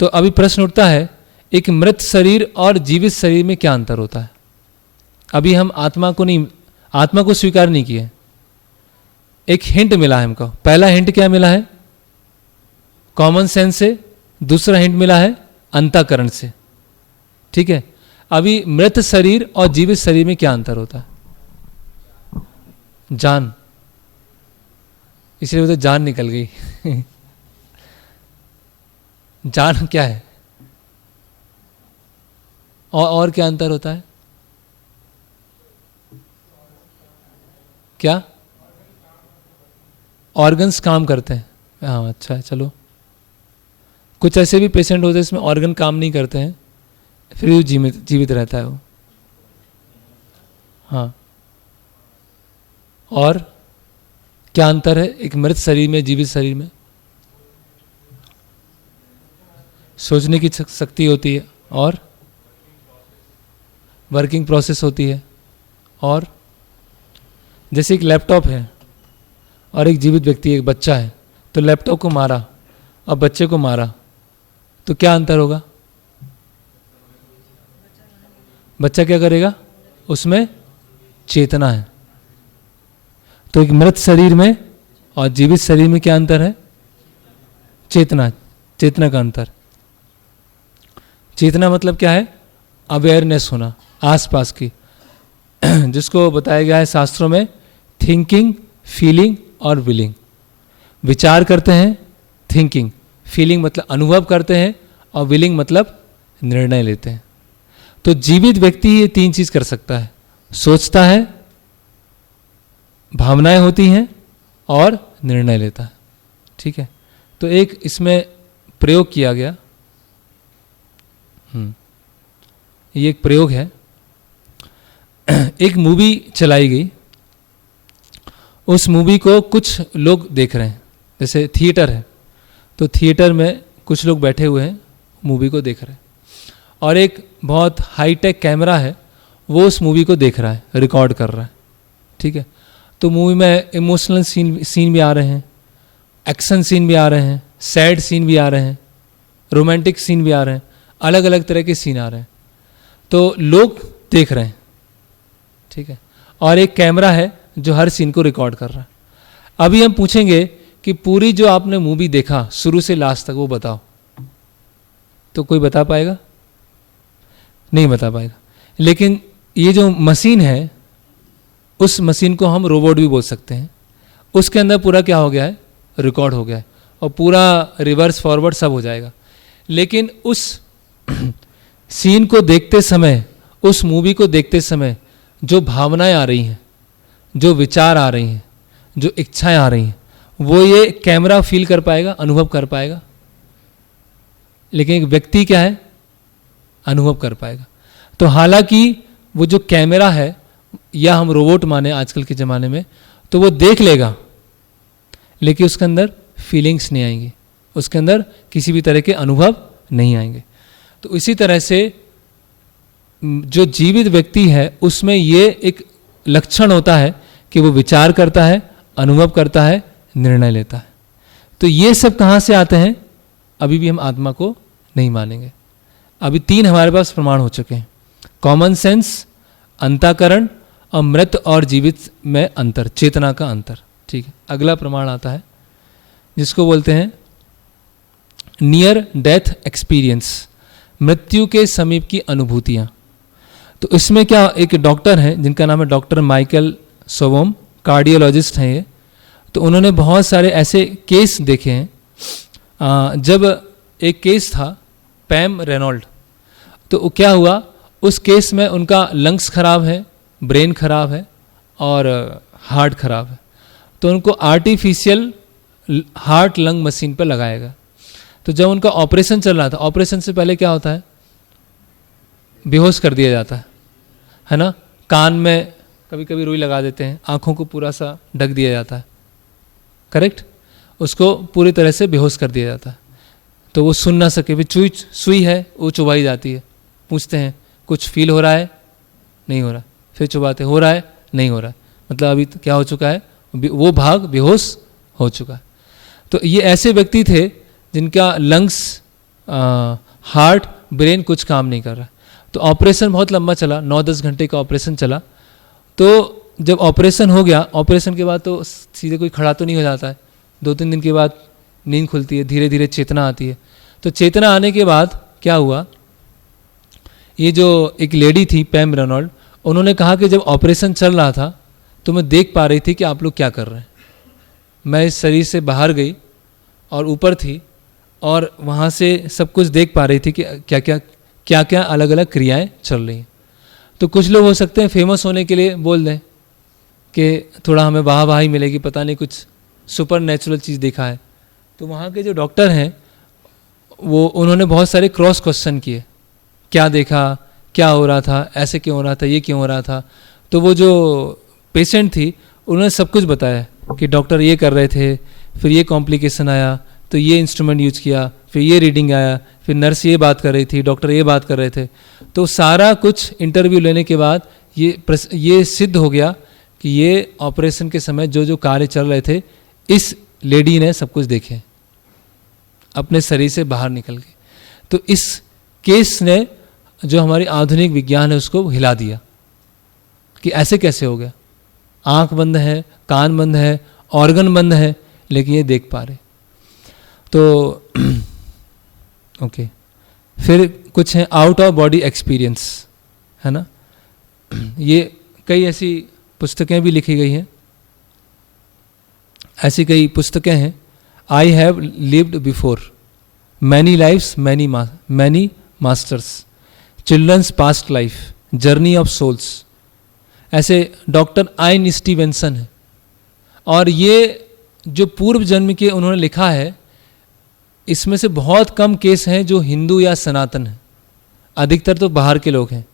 तो अभी प्रश्न उठता है, एक मृत शरीर और जीवित शरीर में क्या अंतर होता है? अभी हम आत्मा को स्वीकार नहीं किए। एक हिंट मिला है हमको। पहला हिंट क्या मिला है? कॉमन सेंस से। दूसरा हिंट मिला है अंतःकरण से। ठीक है, अभी मृत शरीर और जीवित शरीर में क्या अंतर होता है? जान, इसलिए बोलते जान निकल गई। जान क्या है? और क्या अंतर होता है? क्या? ऑर्गन्स काम करते हैं। हाँ, अच्छा है, चलो। कुछ ऐसे भी पेशेंट होते हैं इसमें ऑर्गन काम नहीं करते हैं, फिर भी जीवित रहता है वो। हाँ, और क्या अंतर है एक मृत शरीर में, जीवित शरीर में? सोचने की शक्ति होती है, और वर्किंग प्रोसेस होती है, और जैसे एक लैपटॉप है और एक जीवित व्यक्ति, एक बच्चा है, तो लैपटॉप को मारा और बच्चे को मारा, तो क्या अंतर होगा? बच्चा क्या करेगा? उसमें चेतना है। तो एक मृत शरीर में और जीवित शरीर में क्या अंतर है? चेतना, चेतना का अंतर। चेतना मतलब क्या है? अवेयरनेस होना आसपास की, जिसको बताया गया है शास्त्रों में थिंकिंग, फीलिंग और विलिंग। विचार करते हैं, थिंकिंग, फीलिंग मतलब अनुभव करते हैं, और विलिंग मतलब निर्णय लेते हैं। तो जीवित व्यक्ति ये तीन चीज कर सकता है, सोचता है, भावनाएं होती हैं, और निर्णय लेता है। ठीक है, तो एक इसमें प्रयोग किया गया, ये एक प्रयोग है। एक मूवी चलाई गई, उस मूवी को कुछ लोग देख रहे हैं, जैसे थिएटर है, तो थिएटर में कुछ लोग बैठे हुए हैं, मूवी को देख रहे हैं, और एक बहुत हाईटेक कैमरा है, वो उस मूवी को देख रहा है, रिकॉर्ड कर रहा है। ठीक है, तो मूवी में इमोशनल सीन भी आ रहे हैं, एक्शन सीन भी आ रहे हैं, सैड सीन भी आ रहे हैं, रोमांटिक सीन भी आ रहे हैं, अलग अलग तरह के सीन आ रहे हैं। तो लोग देख रहे हैं, ठीक है, और एक कैमरा है जो हर सीन को रिकॉर्ड कर रहा है। अभी हम पूछेंगे कि पूरी जो आपने मूवी देखा शुरू से लास्ट तक, वो बताओ, तो कोई बता पाएगा? नहीं बता पाएगा। लेकिन ये जो मशीन है, उस मशीन को हम रोबोट भी बोल सकते हैं। उसके अंदर पूरा क्या हो गया है? रिकॉर्ड हो गया है, और पूरा रिवर्स फॉरवर्ड सब हो जाएगा। लेकिन उस सीन को देखते समय उस मूवी को देखते समय जो भावनाएं आ रही हैं, जो विचार आ रही हैं, जो इच्छाएं आ रही हैं, वो ये कैमरा फील कर पाएगा, अनुभव कर पाएगा। लेकिन एक व्यक्ति क्या है, अनुभव कर पाएगा। तो हालांकि वो जो कैमरा है, या हम रोबोट माने आजकल के ज़माने में, तो वो देख लेगा लेकिन उसके अंदर फीलिंग्स नहीं आएंगी, उसके अंदर किसी भी तरह के अनुभव नहीं आएंगे। तो इसी तरह से जो जीवित व्यक्ति है उसमें ये एक लक्षण होता है कि वो विचार करता है, अनुभव करता है, निर्णय लेता है। तो ये सब कहाँ से आते हैं, अभी भी हम आत्मा को नहीं मानेंगे। अभी 3 हमारे पास प्रमाण हो चुके हैं, कॉमन सेंस, अंतःकरण और मृत और जीवित में अंतर, चेतना का अंतर। ठीक है, अगला प्रमाण आता है जिसको बोलते हैं नियर डेथ एक्सपीरियंस, मृत्यु के समीप की अनुभूतियां। तो इसमें क्या, एक डॉक्टर हैं जिनका नाम है डॉक्टर माइकल सोवोम, कार्डियोलॉजिस्ट हैं ये। तो उन्होंने बहुत सारे ऐसे केस देखे हैं। जब एक केस था पैम रेनॉल्ड, तो क्या हुआ, उस केस में उनका लंग्स खराब है, ब्रेन खराब है और हार्ट खराब है। तो उनको आर्टिफिशियल हार्ट लंग मशीन पर लगाया गया। तो जब उनका ऑपरेशन चल रहा था, ऑपरेशन से पहले क्या होता है, बेहोश कर दिया जाता है ना, कान में कभी कभी रुई लगा देते हैं, आँखों को पूरा सा ढक दिया जाता है, करेक्ट, उसको पूरी तरह से बेहोश कर दिया जाता है तो वो सुन ना सके। फिर सुई है वो चुभाई जाती है, पूछते हैं कुछ फील हो रहा है, नहीं हो रहा, फिर चुभाते, हो रहा है, नहीं हो रहा, मतलब अभी तो क्या हो चुका है, वो भाग बेहोश हो चुका है। तो ये ऐसे व्यक्ति थे जिनका लंग्स, हार्ट, ब्रेन कुछ काम नहीं कर रहा। तो ऑपरेशन बहुत लंबा चला, 9-10 घंटे का ऑपरेशन चला। तो जब ऑपरेशन हो गया, ऑपरेशन के बाद तो सीधे कोई खड़ा तो नहीं हो जाता है, 2-3 दिन के बाद नींद खुलती है, धीरे धीरे चेतना आती है। तो चेतना आने के बाद क्या हुआ, ये जो एक लेडी थी पैम रेनॉल्ड, उन्होंने कहा कि जब ऑपरेशन चल रहा था तो मैं देख पा रही थी कि आप लोग क्या कर रहे हैं। मैं इस शरीर से बाहर गई और ऊपर थी और वहाँ से सब कुछ देख पा रही थी कि क्या क्या अलग अलग क्रियाएं चल रही हैं। तो कुछ लोग हो सकते हैं फेमस होने के लिए बोल दें कि थोड़ा हमें वाहवाही मिलेगी, पता नहीं कुछ सुपर नेचुरल चीज़ देखा है। तो वहाँ के जो डॉक्टर हैं उन्होंने बहुत सारे क्रॉस क्वेश्चन किए, क्या देखा, क्या हो रहा था, ऐसे क्यों हो रहा था, ये क्यों हो रहा था। तो वो जो पेशेंट थी उन्होंने सब कुछ बताया कि डॉक्टर ये कर रहे थे, फिर ये कॉम्प्लिकेशन आया, तो ये इंस्ट्रूमेंट यूज किया, फिर ये रीडिंग आया, फिर नर्स ये बात कर रही थी, डॉक्टर ये बात कर रहे थे। तो सारा कुछ इंटरव्यू लेने के बाद ये सिद्ध हो गया कि ये ऑपरेशन के समय जो जो कार्य चल रहे थे इस लेडी ने सब कुछ देखे अपने शरीर से बाहर निकल के। तो इस केस ने जो हमारी आधुनिक विज्ञान है उसको हिला दिया कि ऐसे कैसे हो गया, आंख बंद है, कान बंद है, ऑर्गन बंद है, लेकिन ये देख पा रहे। तो ओके, फिर कुछ है आउट ऑफ बॉडी एक्सपीरियंस, है ना। ये कई ऐसी पुस्तकें भी लिखी गई हैं, ऐसी कई पुस्तकें हैं। I have lived before, many lifes many masters, children's past life, journey of souls, ऐसे डॉक्टर आइन स्टीवेंसन है। और ये जो पूर्व जन्म के उन्होंने लिखा है, इसमें से बहुत कम केस हैं जो हिंदू या सनातन हैं, अधिकतर तो बाहर के लोग हैं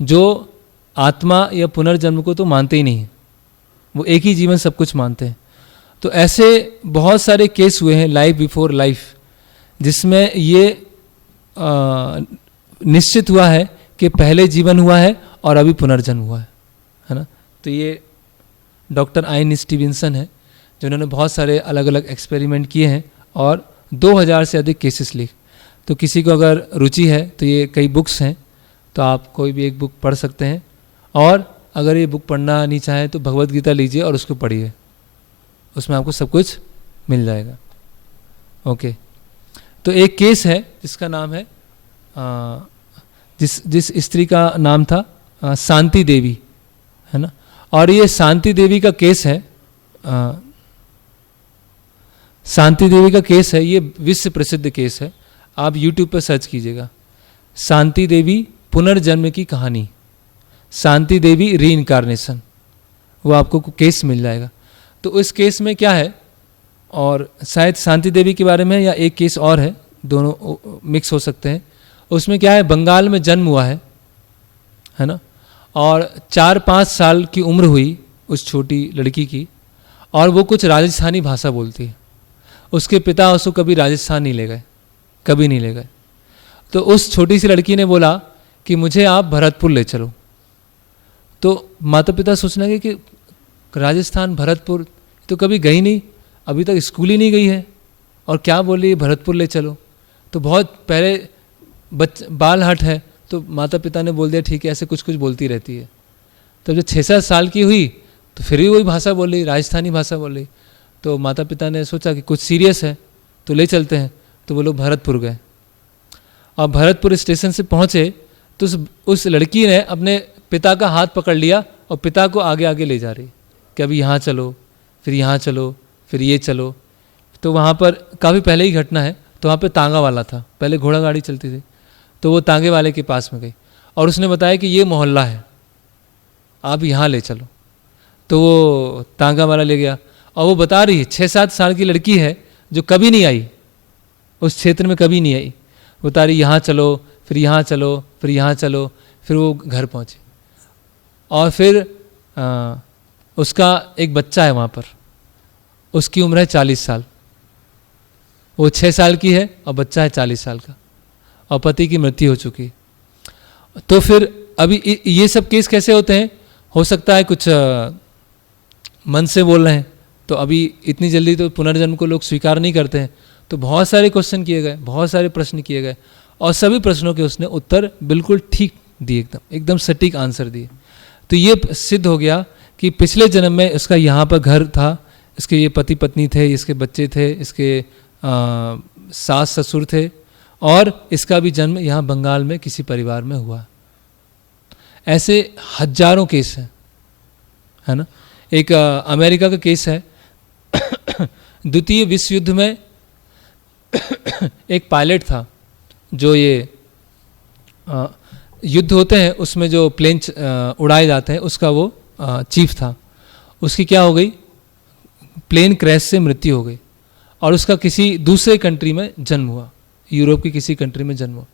जो आत्मा या पुनर्जन्म को तो मानते ही नहीं हैं, वो एक ही जीवन सब कुछ मानते हैं। तो ऐसे बहुत सारे केस हुए हैं लाइफ बिफोर लाइफ, जिसमें ये निश्चित हुआ है कि पहले जीवन हुआ है और अभी पुनर्जन्म हुआ है ना। तो ये डॉक्टर आइन स्टीवेंसन है जिन्होंने बहुत सारे अलग अलग एक्सपेरिमेंट किए हैं और 2000 से अधिक केसेस लिखे। तो किसी को अगर रुचि है तो ये कई बुक्स हैं, तो आप कोई भी एक बुक पढ़ सकते हैं। और अगर ये बुक पढ़ना नहीं चाहें तो भगवद गीता लीजिए और उसको पढ़िए, उसमें आपको सब कुछ मिल जाएगा। ओके, तो एक केस है जिसका नाम है जिस स्त्री का नाम था शांति देवी, है ना। और ये शांति देवी का केस है, शांति देवी का केस है, ये विश्व प्रसिद्ध केस है। आप YouTube पर सर्च कीजिएगा शांति देवी पुनर्जन्म की कहानी, शांति देवी री इनकारनेशन, वो आपको केस मिल जाएगा। तो उस केस में क्या है, और शायद शांति देवी के बारे में या एक केस और है, दोनों मिक्स हो सकते हैं। उसमें क्या है, बंगाल में जन्म हुआ है ना, और 4-5 साल की उम्र हुई उस छोटी लड़की की, और वो कुछ राजस्थानी भाषा बोलती है। उसके पिता उसको कभी राजस्थान नहीं ले गए, कभी नहीं ले गए। तो उस छोटी सी लड़की ने बोला कि मुझे आप भरतपुर ले चलो। तो माता पिता सोचने लगे कि राजस्थान, भरतपुर तो कभी गई नहीं, अभी तक स्कूल ही नहीं गई है, और क्या बोली भरतपुर ले चलो। तो बहुत पहले बाल हट है, तो माता पिता ने बोल दिया ठीक है, ऐसे कुछ कुछ बोलती रहती है। तो जब 6-7 साल की हुई तो फिर भी वही भाषा बोल रही, राजस्थानी भाषा बोल रही। तो माता पिता ने सोचा कि कुछ सीरियस है तो ले चलते हैं। तो वो लोग भरतपुर गए, और भरतपुर स्टेशन से पहुँचे तो उस लड़की ने अपने पिता का हाथ पकड़ लिया और पिता को आगे आगे ले जा रही कि अभी यहाँ चलो, फिर यहाँ चलो, फिर ये चलो। तो वहाँ पर काफ़ी पहले ही घटना है, तो वहाँ पे तांगा वाला था, पहले घोड़ा गाड़ी चलती थी। तो वो तांगे वाले के पास में गई और उसने बताया कि ये मोहल्ला है, आप यहाँ ले चलो। तो वो तांगा वाला ले गया, और वो बता रही है 6-7 साल की लड़की है जो कभी नहीं आई उस क्षेत्र में, कभी नहीं आई। बता रही यहाँ चलो, फिर यहाँ चलो, फिर यहाँ चलो, फिर वो घर पहुँची। और फिर उसका एक बच्चा है वहाँ पर, उसकी उम्र है 40 साल। वो 6 साल की है और बच्चा है 40 साल का, और पति की मृत्यु हो चुकी। तो फिर अभी ये सब केस कैसे होते हैं, हो सकता है कुछ मन से बोल रहे हैं, तो अभी इतनी जल्दी तो पुनर्जन्म को लोग स्वीकार नहीं करते हैं। तो बहुत सारे क्वेश्चन किए गए, बहुत सारे प्रश्न किए गए, और सभी प्रश्नों के उसने उत्तर बिल्कुल ठीक दिए, एकदम सटीक आंसर दिए। तो ये सिद्ध हो गया कि पिछले जन्म में इसका यहाँ पर घर था, इसके ये पति पत्नी थे, इसके बच्चे थे, इसके सास ससुर थे, और इसका भी जन्म यहाँ बंगाल में किसी परिवार में हुआ। ऐसे हजारों केस हैं, है ना। एक अमेरिका का केस है, द्वितीय विश्व युद्ध में एक पायलट था, जो ये युद्ध होते हैं उसमें जो प्लेन उड़ाए जाते हैं, उसका वो चीफ था। उसकी क्या हो गई, प्लेन क्रैश से मृत्यु हो गई, और उसका किसी दूसरे कंट्री में जन्म हुआ, यूरोप की किसी कंट्री में जन्म हुआ।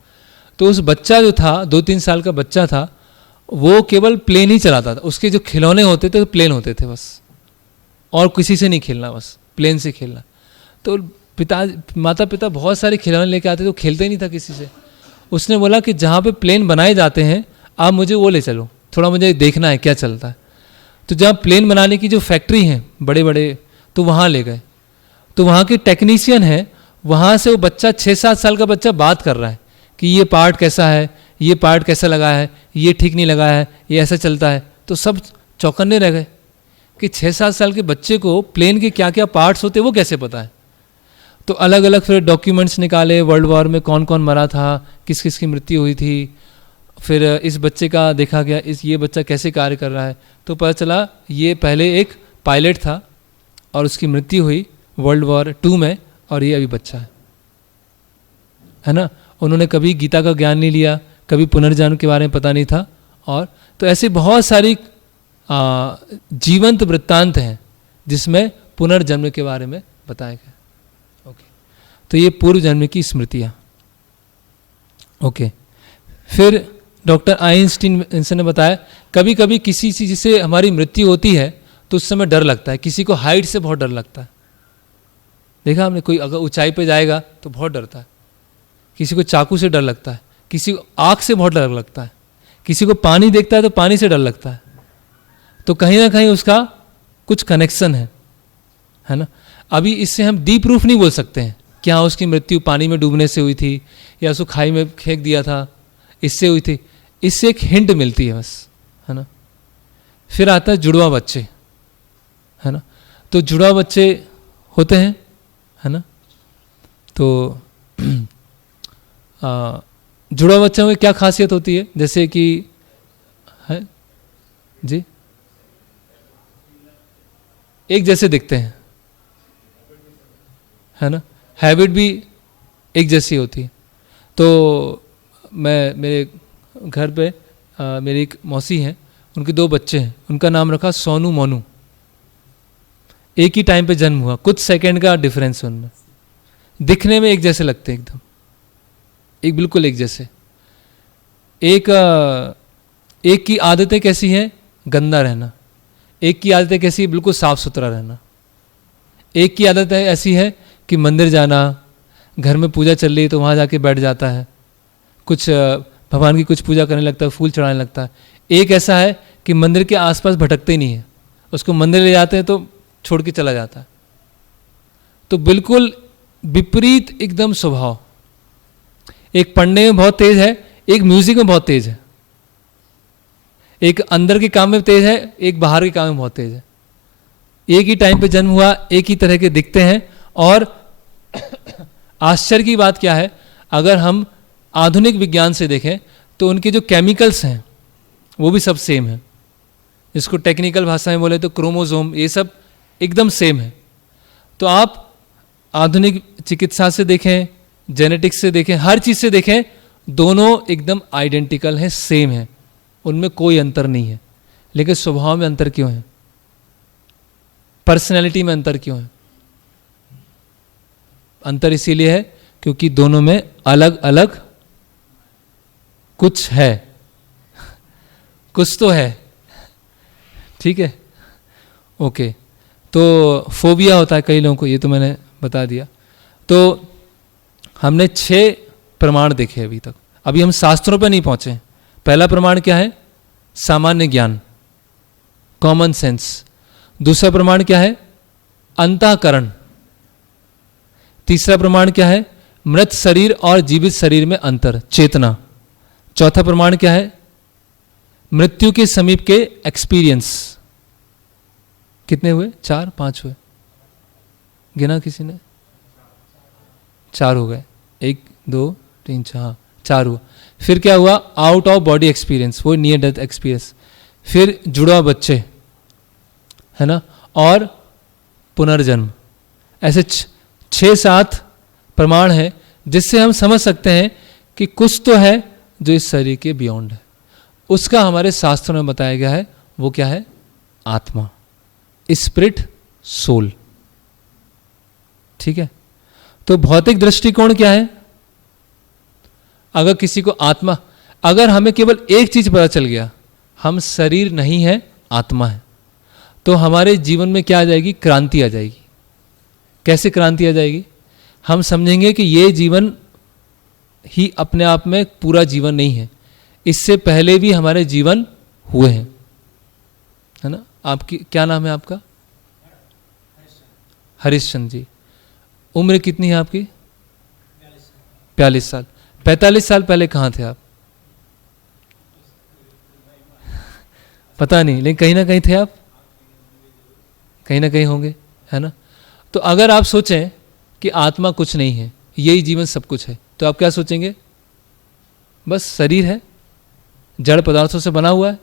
तो उस बच्चा जो था, 2-3 साल का बच्चा था, वो केवल प्लेन ही चलाता था। उसके जो खिलौने होते थे तो प्लेन होते थे बस, और किसी से नहीं खेलना, बस प्लेन से खेलना। तो माता पिता बहुत सारे खिलौने लेके आते थे, वो खेलते ही नहीं था किसी से। उसने बोला कि जहाँ पे प्लेन बनाए जाते हैं आप मुझे वो ले चलो, थोड़ा मुझे देखना है क्या चलता है। तो जहाँ प्लेन बनाने की जो फैक्ट्री हैं बड़े बड़े, तो वहाँ ले गए। तो वहाँ के टेक्नीशियन हैं, वहाँ से वो बच्चा 6-7 साल का बच्चा बात कर रहा है कि ये पार्ट कैसा है, ये पार्ट कैसा लगा है, ये ठीक नहीं लगा है, ये ऐसा चलता है। तो सब चौकन्ने रह गए कि 6-7 साल के बच्चे को प्लेन के क्या क्या पार्ट्स होते वो कैसे पता है। तो अलग अलग फिर डॉक्यूमेंट्स निकाले, वर्ल्ड वॉर में कौन कौन मरा था, किस किस की मृत्यु हुई थी। फिर इस बच्चे का देखा गया, ये बच्चा कैसे कार्य कर रहा है। तो पता चला ये पहले एक पायलट था और उसकी मृत्यु हुई वर्ल्ड वॉर 2 में, और ये अभी बच्चा है ना। उन्होंने कभी गीता का ज्ञान नहीं लिया, कभी पुनर्जन्म के बारे में पता नहीं था। और तो ऐसे बहुत सारी जीवंत वृत्तांत हैं जिसमें पुनर्जन्म के बारे में बताया गया। ओके, तो ये पूर्व जन्म की स्मृतियाँ। ओके, फिर डॉक्टर आइंस्टीन ने बताया कभी कभी किसी चीज़ से हमारी मृत्यु होती है तो उस समय डर लगता है। किसी को हाइट से बहुत डर लगता है, देखा हमने, कोई अगर ऊंचाई पे जाएगा तो बहुत डरता है। किसी को चाकू से डर लगता है, किसी को आग से बहुत डर लगता है, किसी को पानी देखता है तो पानी से डर लगता है। तो कहीं ना कहीं उसका कुछ कनेक्शन है ना। अभी इससे हम डी प्रूफ नहीं बोल सकते हैं क्या उसकी मृत्यु पानी में डूबने से हुई थी या उसको खाई में फेंक दिया था, इससे हुई थी। इससे एक हिंट मिलती है बस, है ना। फिर आता है जुड़वा बच्चे, है ना। तो जुड़वा बच्चे होते हैं, है ना। तो जुड़वा बच्चों में क्या खासियत होती है, जैसे कि है जी, एक जैसे दिखते हैं, है ना। हैबिट भी एक जैसी होती है। तो मैं मेरे घर पे मेरी एक मौसी हैं, उनके 2 बच्चे हैं, उनका नाम रखा सोनू मोनू। एक ही टाइम पे जन्म हुआ, कुछ सेकंड का डिफरेंस उनमें, दिखने में एक जैसे लगते हैं एकदम, एक बिल्कुल एक जैसे। एक की आदतें कैसी हैं, गंदा रहना। एक की आदतें कैसी है, बिल्कुल साफ सुथरा रहना। एक की आदत ऐसी है कि मंदिर जाना, घर में पूजा चल रही है तो वहाँ जाके बैठ जाता है, कुछ भगवान की कुछ पूजा करने लगता है, फूल चढ़ाने लगता है। एक ऐसा है कि मंदिर के आसपास भटकते ही नहीं है, उसको मंदिर ले जाते हैं तो छोड़ के चला जाता है। तो बिल्कुल विपरीत एकदम स्वभाव। एक पढ़ने में बहुत तेज है, एक म्यूजिक में बहुत तेज है। एक अंदर के काम में तेज है, एक बाहर के काम में बहुत तेज है। एक ही टाइम पे जन्म हुआ, एक ही तरह के दिखते हैं। और आश्चर्य की बात क्या है, अगर हम आधुनिक विज्ञान से देखें तो उनके जो केमिकल्स हैं वो भी सब सेम है। इसको टेक्निकल भाषा में बोले तो क्रोमोसोम, ये सब एकदम सेम है। तो आप आधुनिक चिकित्सा से देखें, जेनेटिक्स से देखें, हर चीज़ से देखें, दोनों एकदम आइडेंटिकल हैं, सेम है, उनमें कोई अंतर नहीं है। लेकिन स्वभाव में अंतर क्यों है, पर्सनैलिटी में अंतर क्यों है? अंतर इसीलिए है क्योंकि दोनों में अलग अलग कुछ है, कुछ तो है। ठीक है, ओके। तो फोबिया होता है कई लोगों को, ये तो मैंने बता दिया। तो हमने 6 प्रमाण देखे अभी तक, अभी हम शास्त्रों पर नहीं पहुंचे। पहला प्रमाण क्या है, सामान्य ज्ञान, कॉमन सेंस। दूसरा प्रमाण क्या है, अंतःकरण। तीसरा प्रमाण क्या है, मृत शरीर और जीवित शरीर में अंतर, चेतना। चौथा प्रमाण क्या है, मृत्यु के समीप के एक्सपीरियंस। कितने हुए, 4 5 हुए, गिना किसी ने? 4 हो गए, 1 2 3 4 हुआ। फिर क्या हुआ, आउट ऑफ बॉडी एक्सपीरियंस, वो नियर डेथ एक्सपीरियंस। फिर जुड़वा बच्चे, है ना, और पुनर्जन्म। ऐसे 6-7 प्रमाण है जिससे हम समझ सकते हैं कि कुछ तो है जो इस शरीर के बियॉन्ड है। उसका हमारे शास्त्रों में बताया गया है, वो क्या है, आत्मा, स्पिरिट, सोल। ठीक है, तो भौतिक दृष्टिकोण क्या है, अगर किसी को आत्मा, अगर हमें केवल एक चीज पता चल गया, हम शरीर नहीं है, आत्मा है, तो हमारे जीवन में क्या आ जाएगी, क्रांति आ जाएगी। कैसे क्रांति आ जाएगी, हम समझेंगे कि ये जीवन ही अपने आप में पूरा जीवन नहीं है, इससे पहले भी हमारे जीवन हुए हैं, है ना। आपकी क्या नाम है आपका? हरिश्चंद्र जी। उम्र कितनी है आपकी? 42 साल। 45 साल पहले कहाँ थे आप? पता नहीं, लेकिन कहीं ना कहीं थे आप, कहीं ना कहीं होंगे, है ना। तो अगर आप सोचें कि आत्मा कुछ नहीं है, यही जीवन सब कुछ है, तो आप क्या सोचेंगे, बस शरीर है, जड़ पदार्थों से बना हुआ है,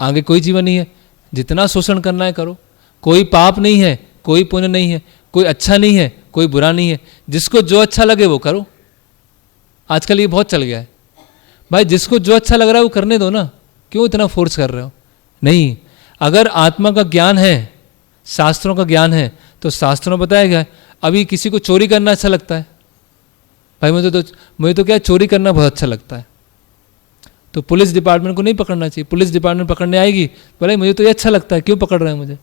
आगे कोई जीवन नहीं है, जितना शोषण करना है करो, कोई पाप नहीं है, कोई पुण्य नहीं है, कोई अच्छा नहीं है, कोई बुरा नहीं है, जिसको जो अच्छा लगे वो करो। आजकल ये बहुत चल गया है, भाई जिसको जो अच्छा लग रहा है वो करने दो ना, क्यों इतना फोर्स कर रहे हो? नहीं, अगर आत्मा का ज्ञान है, शास्त्रों का ज्ञान है, तो शास्त्रों में बताया गया है। अभी किसी को चोरी करना अच्छा लगता है, भाई मुझे तो क्या चोरी करना बहुत अच्छा लगता है, तो पुलिस डिपार्टमेंट को नहीं पकड़ना चाहिए। पुलिस डिपार्टमेंट पकड़ने आएगी, बोले मुझे तो ये अच्छा लगता है, क्यों पकड़ रहे हैं मुझे?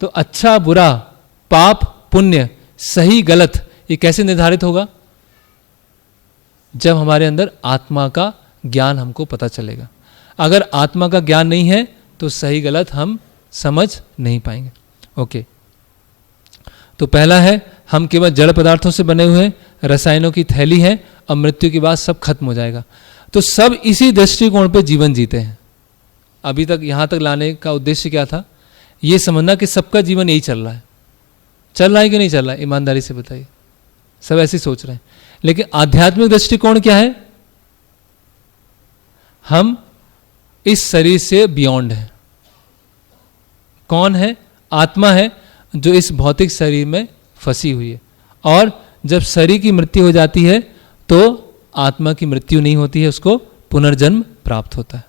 तो अच्छा बुरा, पाप पुण्य, सही गलत, ये कैसे निर्धारित होगा? जब हमारे अंदर आत्मा का ज्ञान हमको पता चलेगा। अगर आत्मा का ज्ञान नहीं है तो सही गलत हम समझ नहीं पाएंगे। ओके, तो पहला है, हम केवल जड़ पदार्थों से बने हुए रसायनों की थैली है और मृत्यु के बाद सब खत्म हो जाएगा। तो सब इसी दृष्टिकोण पे जीवन जीते हैं। अभी तक यहाँ तक लाने का उद्देश्य क्या था, ये समझना कि सबका जीवन यही चल रहा है। चल रहा है कि नहीं चल रहा है, ईमानदारी से बताइए। सब ऐसे सोच रहे हैं, लेकिन आध्यात्मिक दृष्टिकोण क्या है, हम इस शरीर से बियॉन्ड है। कौन है? आत्मा है जो इस भौतिक शरीर में फंसी हुई है, और जब शरीर की मृत्यु हो जाती है तो आत्मा की मृत्यु नहीं होती है, उसको पुनर्जन्म प्राप्त होता है।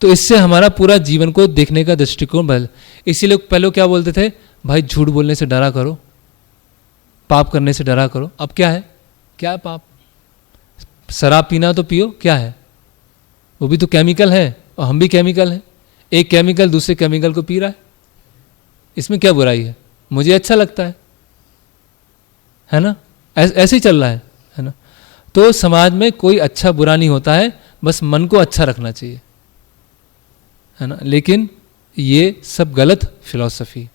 तो इससे हमारा पूरा जीवन को देखने का दृष्टिकोण बदल। इसीलिए पहले क्या बोलते थे, भाई झूठ बोलने से डरा करो, पाप करने से डरा करो। अब क्या है, क्या है पाप? शराब पीना तो पियो, क्या है? वो भी तो केमिकल है और हम भी केमिकल हैं। एक केमिकल दूसरे केमिकल को पी रहा है, इसमें क्या बुराई है? मुझे अच्छा लगता है ना? ऐसे ही चल रहा है ना? तो समाज में कोई अच्छा बुरा नहीं होता है, बस मन को अच्छा रखना चाहिए, है ना? लेकिन ये सब गलत फिलॉसफी।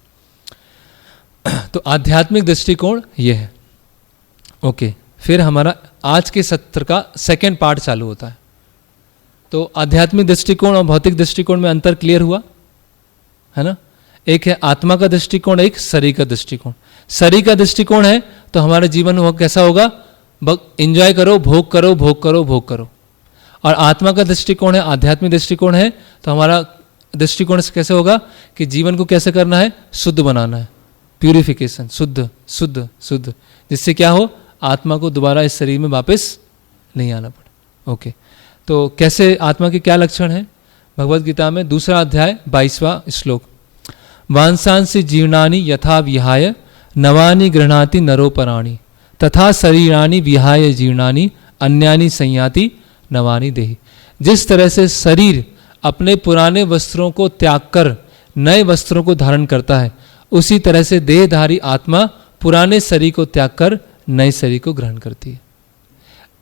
तो आध्यात्मिक दृष्टिकोण ये है। ओके, फिर हमारा आज के सत्र का सेकंड पार्ट चालू होता है। तो आध्यात्मिक दृष्टिकोण और भौतिक दृष्टिकोण में अंतर क्लियर हुआ, है ना? एक है आत्मा का दृष्टिकोण, एक शरीर का दृष्टिकोण। शरीर का दृष्टिकोण है तो हमारा जीवन वो कैसा होगा, एंजॉय करो, भोग करो, भोग करो, भोग करो। और आत्मा का दृष्टिकोण है, आध्यात्मिक दृष्टिकोण है, तो हमारा दृष्टिकोण कैसे होगा कि जीवन को कैसे करना है, शुद्ध बनाना है, प्यूरिफिकेशन, शुद्ध शुद्ध शुद्ध, जिससे क्या हो, आत्मा को दोबारा इस शरीर में वापस नहीं आना पड़े। ओके, तो कैसे, आत्मा के क्या लक्षण हैं? भगवद गीता में 2 अध्याय 22वां श्लोक, वांसांसि जीर्णानि यथा विहाय नवानि गृह्णाति नरोपराणि तथा शरीराणि विहाय जीर्णानि अन्यानि संयाति नवानि देहि। जिस तरह से शरीर अपने पुराने वस्त्रों को त्याग कर नए वस्त्रों को धारण करता है, उसी तरह से देहधारी आत्मा पुराने शरीर को त्याग कर नए शरीर को ग्रहण करती है।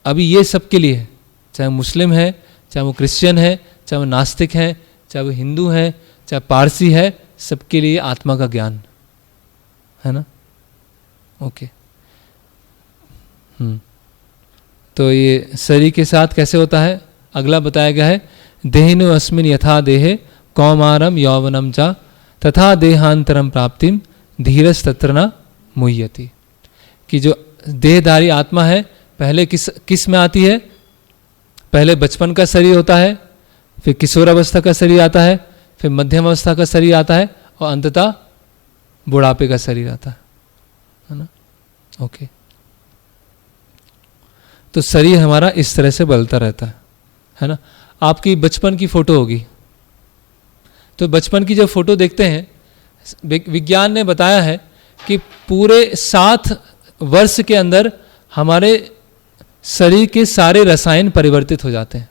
अभी ये सबके लिए है, चाहे मुस्लिम है, चाहे वो क्रिश्चियन है, चाहे वो नास्तिक है, चाहे वो हिंदू है, चाहे पारसी है, सबके लिए आत्मा का ज्ञान है ना। ओके, तो ये शरीर के साथ कैसे होता है, अगला बताया गया है, देहिनो अस्मिन यथा देहे कौमारम यौवनम चा तथा देहांतरम प्राप्तिम धीरज तत्र न मुह्यति। कि जो देहधारी आत्मा है पहले किस में आती है, पहले बचपन का शरीर होता है, फिर किशोर अवस्था का शरीर आता है, फिर मध्यम अवस्था का शरीर आता है और अंततः बुढ़ापे का शरीर आता है ना। ओके, तो शरीर हमारा इस तरह से बदलता रहता है ना। आपकी बचपन की फोटो होगी, तो बचपन की जब फोटो देखते हैं, विज्ञान ने बताया है कि पूरे 7 वर्ष के अंदर हमारे शरीर के सारे रसायन परिवर्तित हो जाते हैं।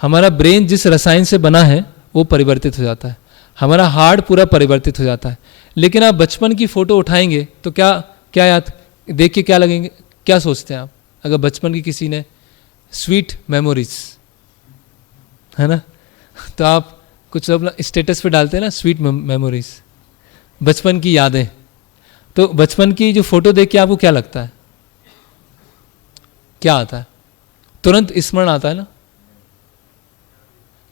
हमारा ब्रेन जिस रसायन से बना है वो परिवर्तित हो जाता है, हमारा हार्ट पूरा परिवर्तित हो जाता है। लेकिन आप बचपन की फोटो उठाएंगे तो क्या याद देख के क्या लगेंगे, क्या सोचते हैं आप? अगर बचपन की किसी ने स्वीट मेमोरीज है ना, तो आप कुछ अपना स्टेटस पे डालते हैं ना, स्वीट मेमोरीज, बचपन की यादें। तो बचपन की जो फोटो देख के आपको क्या लगता है, क्या आता है? तुरंत स्मरण आता है ना,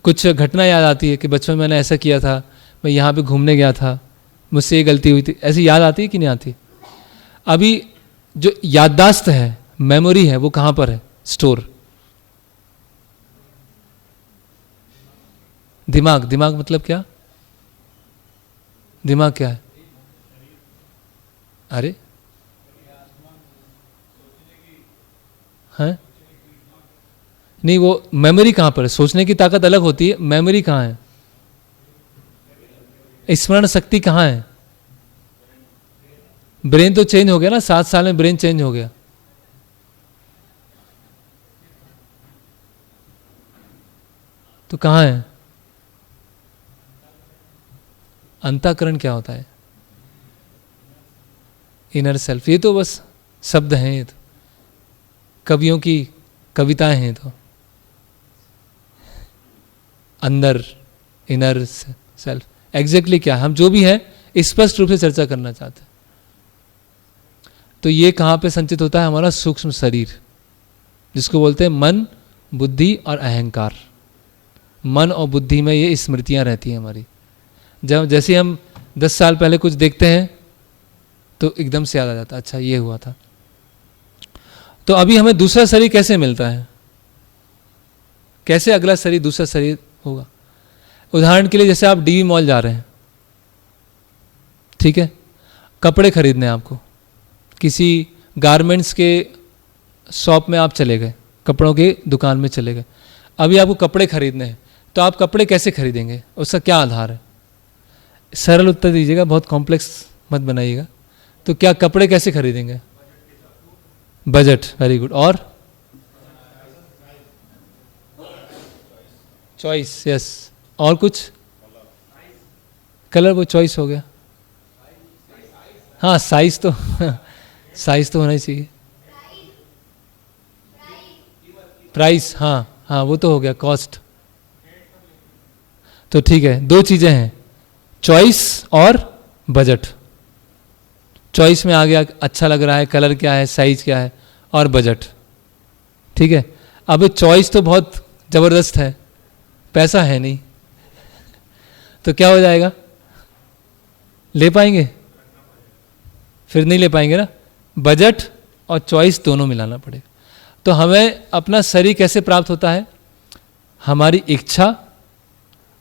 कुछ घटना याद आती है कि बचपन में मैंने ऐसा किया था, मैं यहाँ पे घूमने गया था, मुझसे ये गलती हुई थी, ऐसी याद आती है कि नहीं आती? अभी जो याददाश्त है, मेमोरी है, वो कहाँ पर है स्टोर? दिमाग। दिमाग मतलब क्या? दिमाग क्या है? अरे हैं? नहीं, वो मेमोरी कहाँ पर है? सोचने की ताकत अलग होती है, मेमोरी कहाँ है? स्मरण शक्ति कहाँ है? ब्रेन तो चेंज हो गया ना, 7 साल में ब्रेन चेंज हो गया। तो कहाँ है? अंतःकरण क्या होता है? Inner self. ये तो बस शब्द हैं, ये तो कवियों की कविताएं हैं। तो अंदर, इनर सेल्फ एग्जैक्टली क्या है, हम जो भी है स्पष्ट रूप से चर्चा करना चाहते हैं। तो ये कहाँ पे संचित होता है? हमारा सूक्ष्म शरीर, जिसको बोलते हैं मन, बुद्धि और अहंकार। मन और बुद्धि में ये स्मृतियां रहती हैं हमारी। जैसे हम 10 साल पहले कुछ देखते हैं तो एकदम से याद आ जाता है, अच्छा ये हुआ था। तो अभी हमें दूसरा शरीर कैसे मिलता है, कैसे अगला शरीर, दूसरा शरीर होगा? उदाहरण के लिए जैसे आप डीवी मॉल जा रहे हैं, ठीक है, कपड़े खरीदने आपको, किसी गारमेंट्स के शॉप में आप चले गए, कपड़ों के दुकान में चले गए, अभी आपको कपड़े खरीदने हैं, तो आप कपड़े कैसे खरीदेंगे, उसका क्या आधार है? सरल उत्तर दीजिएगा, बहुत कॉम्प्लेक्स मत बनाइएगा। तो क्या कपड़े कैसे खरीदेंगे? Budget, very good. और चॉइस, यस। और कुछ? कलर, वो चॉइस हो गया। हाँ, साइज तो साइज तो होना ही चाहिए। प्राइस, हाँ हाँ, वो तो हो गया, कॉस्ट। तो ठीक है, दो चीजें हैं, चॉइस और बजट। चॉइस में आ गया अच्छा लग रहा है, कलर क्या है, साइज क्या है, और बजट। ठीक है, अब चॉइस तो बहुत जबरदस्त है, पैसा है नहीं, तो क्या हो जाएगा? ले पाएंगे? फिर नहीं ले पाएंगे ना। बजट और चॉइस दोनों मिलाना पड़ेगा। तो हमें अपना शरीर कैसे प्राप्त होता है? हमारी इच्छा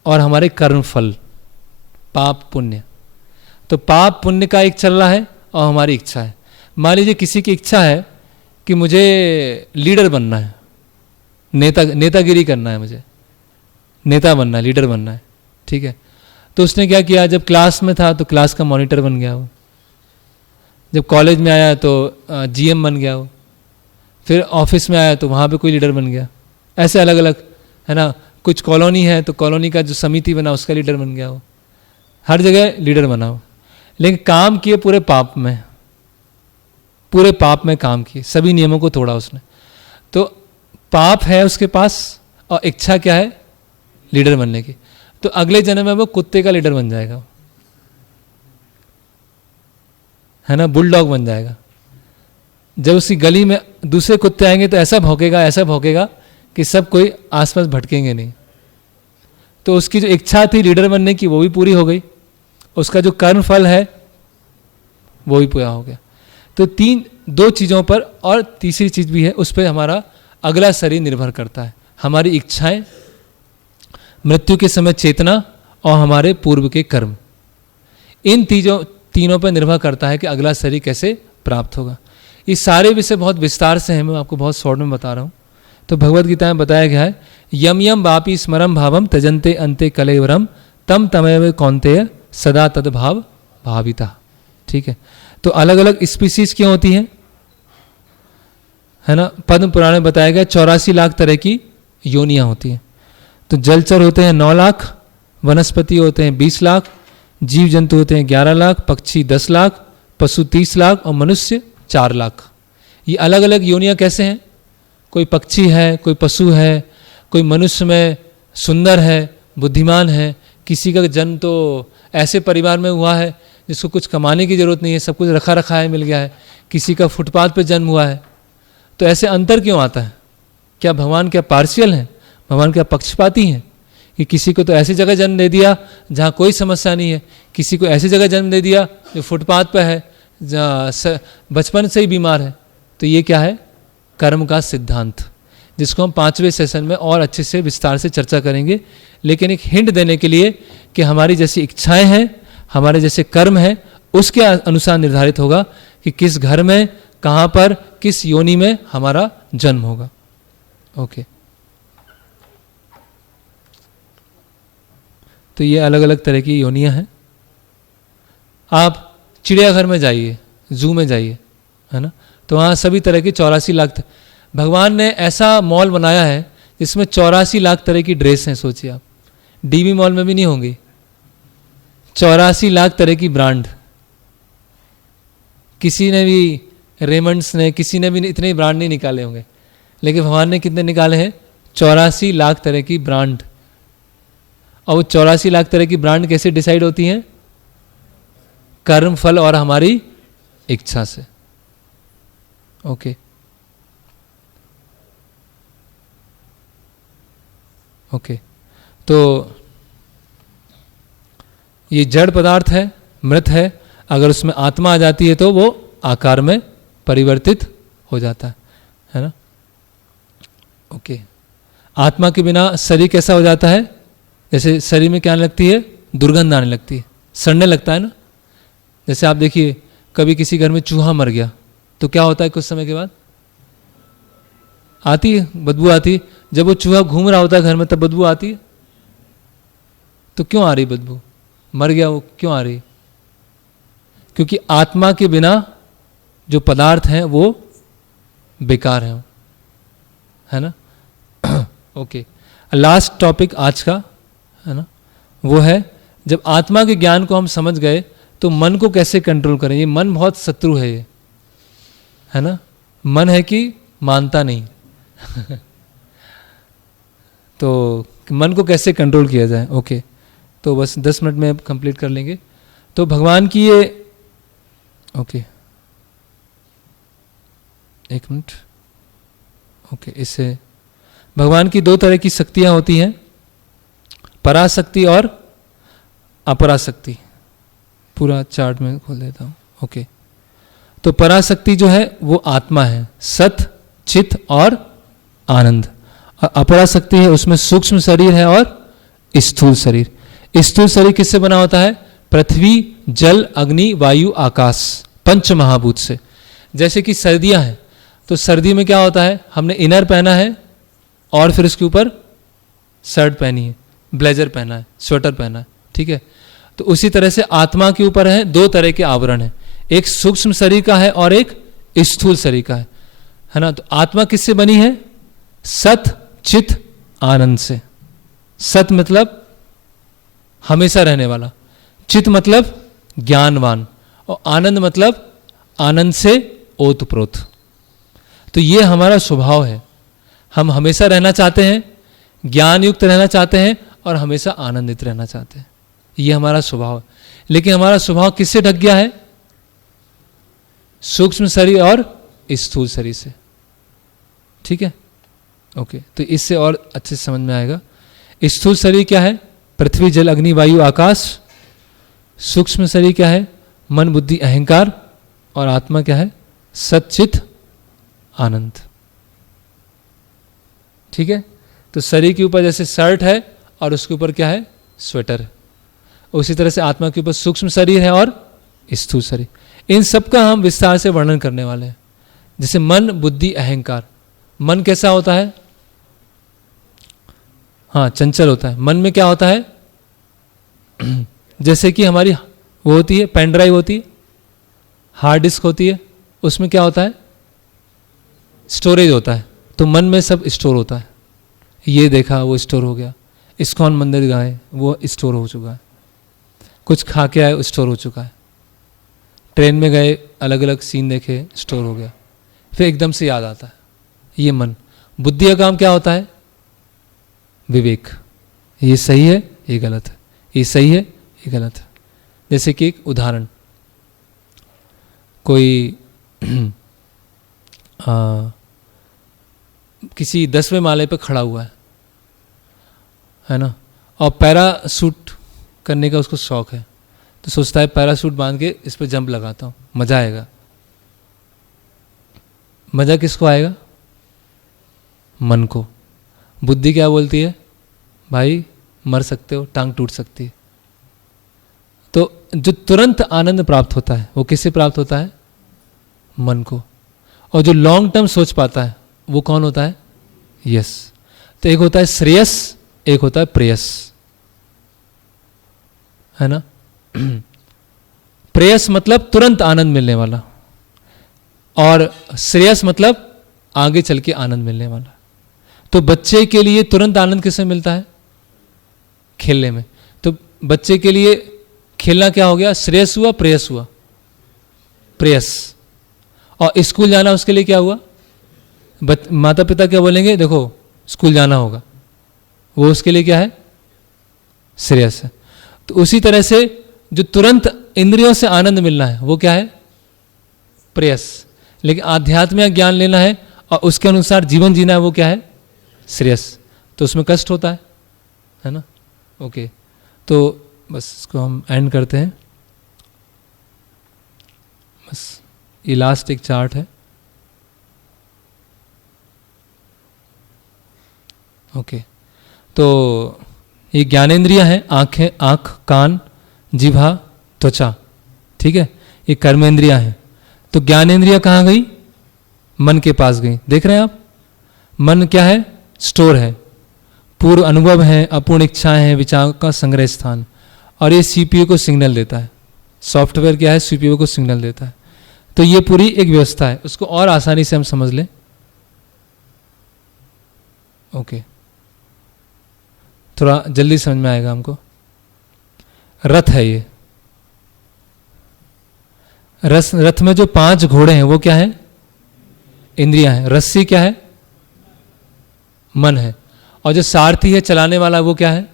और हमारे कर्म फल, पाप पुण्य। तो पाप पुण्य का एक चल रहा है और हमारी इच्छा है। मान लीजिए किसी की इच्छा है कि मुझे लीडर बनना है, नेतागिरी करना है, मुझे नेता बनना है, लीडर बनना है। ठीक है, तो उसने क्या किया, जब क्लास में था तो क्लास का मॉनिटर बन गया वो, जब कॉलेज में आया तो जीएम बन गया वो, फिर ऑफिस में आया तो वहाँ पे कोई लीडर बन गया। ऐसे अलग अलग है ना। कुछ कॉलोनी है तो कॉलोनी का जो समिति बना उसका लीडर बन गया वो, हर जगह लीडर बना हो। लेकिन काम किए पूरे पाप में, पूरे पाप में काम किए, सभी नियमों को तोड़ा उसने। तो पाप है उसके पास और इच्छा क्या है? लीडर बनने की। तो अगले जन्म में वो कुत्ते का लीडर बन जाएगा, है ना, बुलडॉग बन जाएगा। जब उसकी गली में दूसरे कुत्ते आएंगे तो ऐसा भौंकेगा, ऐसा भौंकेगा कि सब कोई आसपास भटकेंगे नहीं। तो उसकी जो इच्छा थी लीडर बनने की वो भी पूरी हो गई, उसका जो कर्म फल है वो भी पूरा हो गया। तो दो चीज़ों पर, और तीसरी चीज़ भी है, उस पर हमारा अगला शरीर निर्भर करता है। हमारी इच्छाएं, मृत्यु के समय चेतना और हमारे पूर्व के कर्म, इन तीनों पर निर्भर करता है कि अगला शरीर कैसे प्राप्त होगा। ये सारे विषय बहुत विस्तार से हैं, मैं आपको बहुत शॉर्ट में बता रहा हूँ। तो भगवद गीता में बताया गया है, यम यम वापी स्मरम भावम तजन्ते अंते कलेवरम तम तमेव कौन्तेय सदा तद्भाव भाविता। ठीक है, तो अलग अलग स्पीसीज क्यों होती हैं, है ना। पद्म पुराण में बताया गया 84 लाख तरह की योनियां होती हैं। तो जलचर होते हैं 9 लाख, वनस्पति होते हैं 20 लाख, जीव जंतु होते हैं 11 लाख, पक्षी 10 लाख, पशु 30 लाख और मनुष्य 4 लाख। ये अलग अलग योनियां कैसे हैं? कोई पक्षी है, कोई पशु है, कोई मनुष्य में सुंदर है, बुद्धिमान है, किसी का जन्म तो ऐसे परिवार में हुआ है जिसको कुछ कमाने की जरूरत नहीं है, सब कुछ रखा रखा है, मिल गया है, किसी का फुटपाथ पे जन्म हुआ है। तो ऐसे अंतर क्यों आता है? क्या भगवान क्या पार्शियल हैं? भगवान क्या पक्षपाती हैं कि किसी को तो ऐसी जगह जन्म दे दिया जहाँ कोई समस्या नहीं है, किसी को ऐसी जगह जन्म दे दिया जो फुटपाथ पर है, जहाँ बचपन से ही बीमार है? तो ये क्या है? कर्म का सिद्धांत, जिसको हम 5वें सेशन में और अच्छे से विस्तार से चर्चा करेंगे। लेकिन एक हिंट देने के लिए कि हमारी जैसी इच्छाएं हैं, हमारे जैसे कर्म हैं, उसके अनुसार निर्धारित होगा कि किस घर में, कहाँ पर, किस योनि में हमारा जन्म होगा। ओके, तो ये अलग अलग तरह की योनियां हैं। आप चिड़ियाघर में जाइए, जू में जाइए, है ना, तो वहाँ सभी तरह की 84 लाख, भगवान ने ऐसा मॉल बनाया है जिसमें 84 लाख तरह की ड्रेस हैं। सोचिए आप, डीबी मॉल में भी नहीं होंगी 84 लाख तरह की ब्रांड। किसी ने भी, रेमंड्स ने, किसी ने भी इतने ब्रांड नहीं निकाले होंगे, लेकिन भगवान ने कितने निकाले हैं? 84 लाख तरह की ब्रांड। और वो 84 लाख तरह की ब्रांड कैसे डिसाइड होती हैं? कर्म फल और हमारी इच्छा से। ओके, ओके, तो ये जड़ पदार्थ है, मृत है, अगर उसमें आत्मा आ जाती है तो वो आकार में परिवर्तित हो जाता है ना। ओके, आत्मा के बिना शरीर कैसा हो जाता है? जैसे शरीर में क्या आने लगती है? दुर्गंध आने लगती है, सड़ने लगता है ना। जैसे आप देखिए, कभी किसी घर में चूहा मर गया तो क्या होता है? कुछ समय के बाद आती है, बदबू आती है। जब वो चूहा घूम रहा होता है घर में तब बदबू आती है, तो क्यों आ रही बदबू? मर गया वो, क्यों आ रही? क्योंकि आत्मा के बिना जो पदार्थ हैं वो बेकार हैं, है ना। ओके, लास्ट टॉपिक आज का, है ना, वो है जब आत्मा के ज्ञान को हम समझ गए तो मन को कैसे कंट्रोल करें। ये मन बहुत शत्रु है, ये, है ना। मन है कि मानता नहीं। तो मन को कैसे कंट्रोल किया जाए। ओके, तो बस 10 मिनट में अब कंप्लीट कर लेंगे। तो भगवान की ये, ओके, एक मिनट। ओके, इससे भगवान की 2 तरह की शक्तियां होती हैं, पराशक्ति और अपराशक्ति। पूरा चार्ट में खोल देता हूं। ओके, तो पराशक्ति जो है वो आत्मा है, सत, चित और आनंद। और अपराशक्ति है, उसमें सूक्ष्म शरीर है और स्थूल शरीर। स्थूल शरीर किससे बना होता है? पृथ्वी, जल, अग्नि, वायु, आकाश, 5 महाभूत से। जैसे कि सर्दियां हैं, तो सर्दी में क्या होता है, हमने इनर पहना है और फिर उसके ऊपर शर्ट पहनी है, ब्लेजर पहना है, स्वेटर पहना है, ठीक है। तो उसी तरह से आत्मा के ऊपर है 2 तरह के आवरण है, एक सूक्ष्म शरीर का है और एक स्थूल शरीर का है ना। तो आत्मा किससे बनी है? सत, चित, आनंद से। सत मतलब हमेशा रहने वाला, चित मतलब ज्ञानवान, और आनंद मतलब आनंद से ओतप्रोत। तो ये हमारा स्वभाव है, हम हमेशा रहना चाहते हैं, ज्ञान युक्त रहना चाहते हैं और हमेशा आनंदित रहना चाहते हैं। ये हमारा स्वभाव है। लेकिन हमारा स्वभाव किससे ढक गया है? सूक्ष्म शरीर और स्थूल शरीर से, ठीक है। ओके, तो इससे और अच्छे से समझ में आएगा। स्थूल शरीर क्या है? पृथ्वी, जल, अग्नि, वायु, आकाश। सूक्ष्म शरीर क्या है? मन, बुद्धि, अहंकार। और आत्मा क्या है? सच्चित आनंद, ठीक है। तो शरीर के ऊपर जैसे शर्ट है और उसके ऊपर क्या है? स्वेटर। उसी तरह से आत्मा के ऊपर सूक्ष्म शरीर है और स्थूल शरीर। इन सब का हम विस्तार से वर्णन करने वाले हैं। जैसे मन, बुद्धि, अहंकार। मन कैसा होता है? हाँ, चंचल होता है। मन में क्या होता है? जैसे कि हमारी वो होती है, पेन ड्राइव होती है, हार्ड डिस्क होती है, उसमें क्या होता है? स्टोरेज होता है। तो मन में सब स्टोर होता है। ये देखा, वो स्टोर हो गया। इस्कॉन मंदिर गए, वो स्टोर हो चुका है। कुछ खा के आए, स्टोर हो चुका है। ट्रेन में गए, अलग अलग सीन देखे, स्टोर हो गया। फिर एकदम से याद आता है। ये मन। बुद्धि का काम क्या होता है? विवेक। ये सही है, ये गलत है, ये सही है, ये गलत है। जैसे कि एक उदाहरण, कोई किसी 10वें माले पर खड़ा हुआ है ना, और पैराशूट करने का उसको शौक है। तो सोचता है पैराशूट बांध के इस पर जंप लगाता हूँ, मजा आएगा। मजा किसको आएगा? मन को। बुद्धि क्या बोलती है? भाई मर सकते हो, टांग टूट सकती है। तो जो तुरंत आनंद प्राप्त होता है वो किससे प्राप्त होता है? मन को। और जो लॉन्ग टर्म सोच पाता है वो कौन होता है? यस। तो एक होता है श्रेयस, एक होता है प्रेयस, है ना। प्रेयस मतलब तुरंत आनंद मिलने वाला, और श्रेयस मतलब आगे चल के आनंद मिलने वाला। तो बच्चे के लिए तुरंत आनंद किससे मिलता है? खेलने में। तो बच्चे के लिए खेलना क्या हो गया? श्रेयस हुआ, प्रेयस हुआ? प्रेयस। और स्कूल जाना उसके लिए क्या हुआ? माता पिता क्या बोलेंगे? देखो स्कूल जाना होगा, वो उसके लिए क्या है? श्रेयस है। तो उसी तरह से जो तुरंत इंद्रियों से आनंद मिलना है वो क्या है? प्रेयस। लेकिन आध्यात्मिक ज्ञान लेना है और उसके अनुसार जीवन जीना है, वो क्या है? श्रेयस। तो उसमें कष्ट होता है ना। ओके, तो बस इसको हम एंड करते हैं। बस ये लास्ट एक चार्ट है। ओके, तो ये ज्ञानेंद्रियां हैं, आंखें, आंख, कान, जिह्वा, त्वचा, ठीक है। ये कर्मेंद्रियां हैं। तो ज्ञानेंद्रियां कहाँ गई? मन के पास गई। देख रहे हैं आप? मन क्या है? स्टोर है। पूर्व अनुभव हैं, अपूर्ण इच्छाएं हैं, विचारों का संग्रह स्थान। और ये सीपीयू को सिग्नल देता है। सॉफ्टवेयर क्या है? सीपीयू को सिग्नल देता है। तो ये पूरी एक व्यवस्था है, उसको और आसानी से हम समझ लें। ओके, थोड़ा जल्दी समझ में आएगा हमको। रथ है ये। रथ में जो 5 घोड़े हैं वो क्या है? इंद्रियां हैं। रस्सी क्या है? मन है। और जो सारथी है, चलाने वाला, वो क्या है?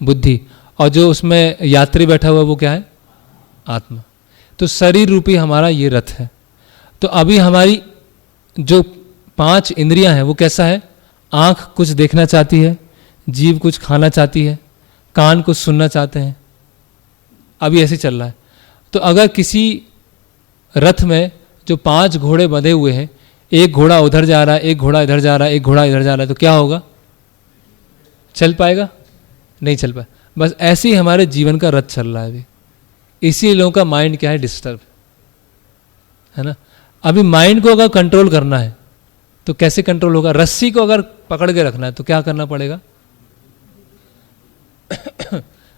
बुद्धि। और जो उसमें यात्री बैठा हुआ वो क्या है? आत्मा। तो शरीर रूपी हमारा ये रथ है। तो अभी हमारी जो 5 इंद्रियां हैं वो कैसा है? आंख कुछ देखना चाहती है, जीभ कुछ खाना चाहती है, कान कुछ सुनना चाहते हैं। अभी ऐसे चल रहा है। तो अगर किसी रथ में जो 5 घोड़े बंधे हुए हैं, एक घोड़ा उधर जा रहा है, एक घोड़ा इधर जा रहा है, एक घोड़ा इधर जा रहा है, तो क्या होगा? चल पाएगा? नहीं चल पाए। बस ऐसे ही हमारे जीवन का रथ चल रहा है अभी। इसी लोगों का माइंड क्या है? डिस्टर्ब है ना। अभी माइंड को अगर कंट्रोल करना है तो कैसे कंट्रोल होगा? रस्सी को अगर पकड़ के रखना है तो क्या करना पड़ेगा?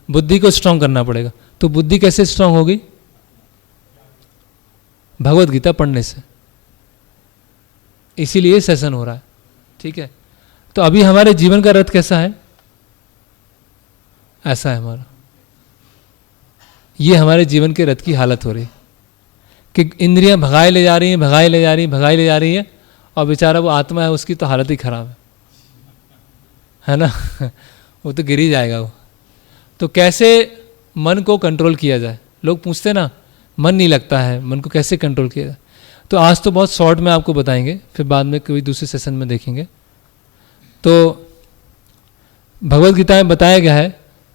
बुद्धि को स्ट्रांग करना पड़ेगा। तो बुद्धि कैसे स्ट्रांग होगी? भगवत गीता पढ़ने से। इसीलिए सेशन हो रहा है, ठीक है। तो अभी हमारे जीवन का रथ कैसा है? ऐसा है हमारा। ये हमारे जीवन के रथ की हालत हो रही है कि इंद्रियां भगाए ले जा रही हैं, भगाए ले जा रही हैं, भगाए ले जा रही हैं, और बेचारा वो आत्मा है, उसकी तो हालत ही खराब है ना। वो तो गिर ही जाएगा वो। तो कैसे मन को कंट्रोल किया जाए? लोग पूछते ना, मन नहीं लगता है, मन को कैसे कंट्रोल किया जाए? तो आज तो बहुत शॉर्ट में आपको बताएंगे, फिर बाद में कोई दूसरे सेशन में देखेंगे। तो भगवत गीता में बताया गया है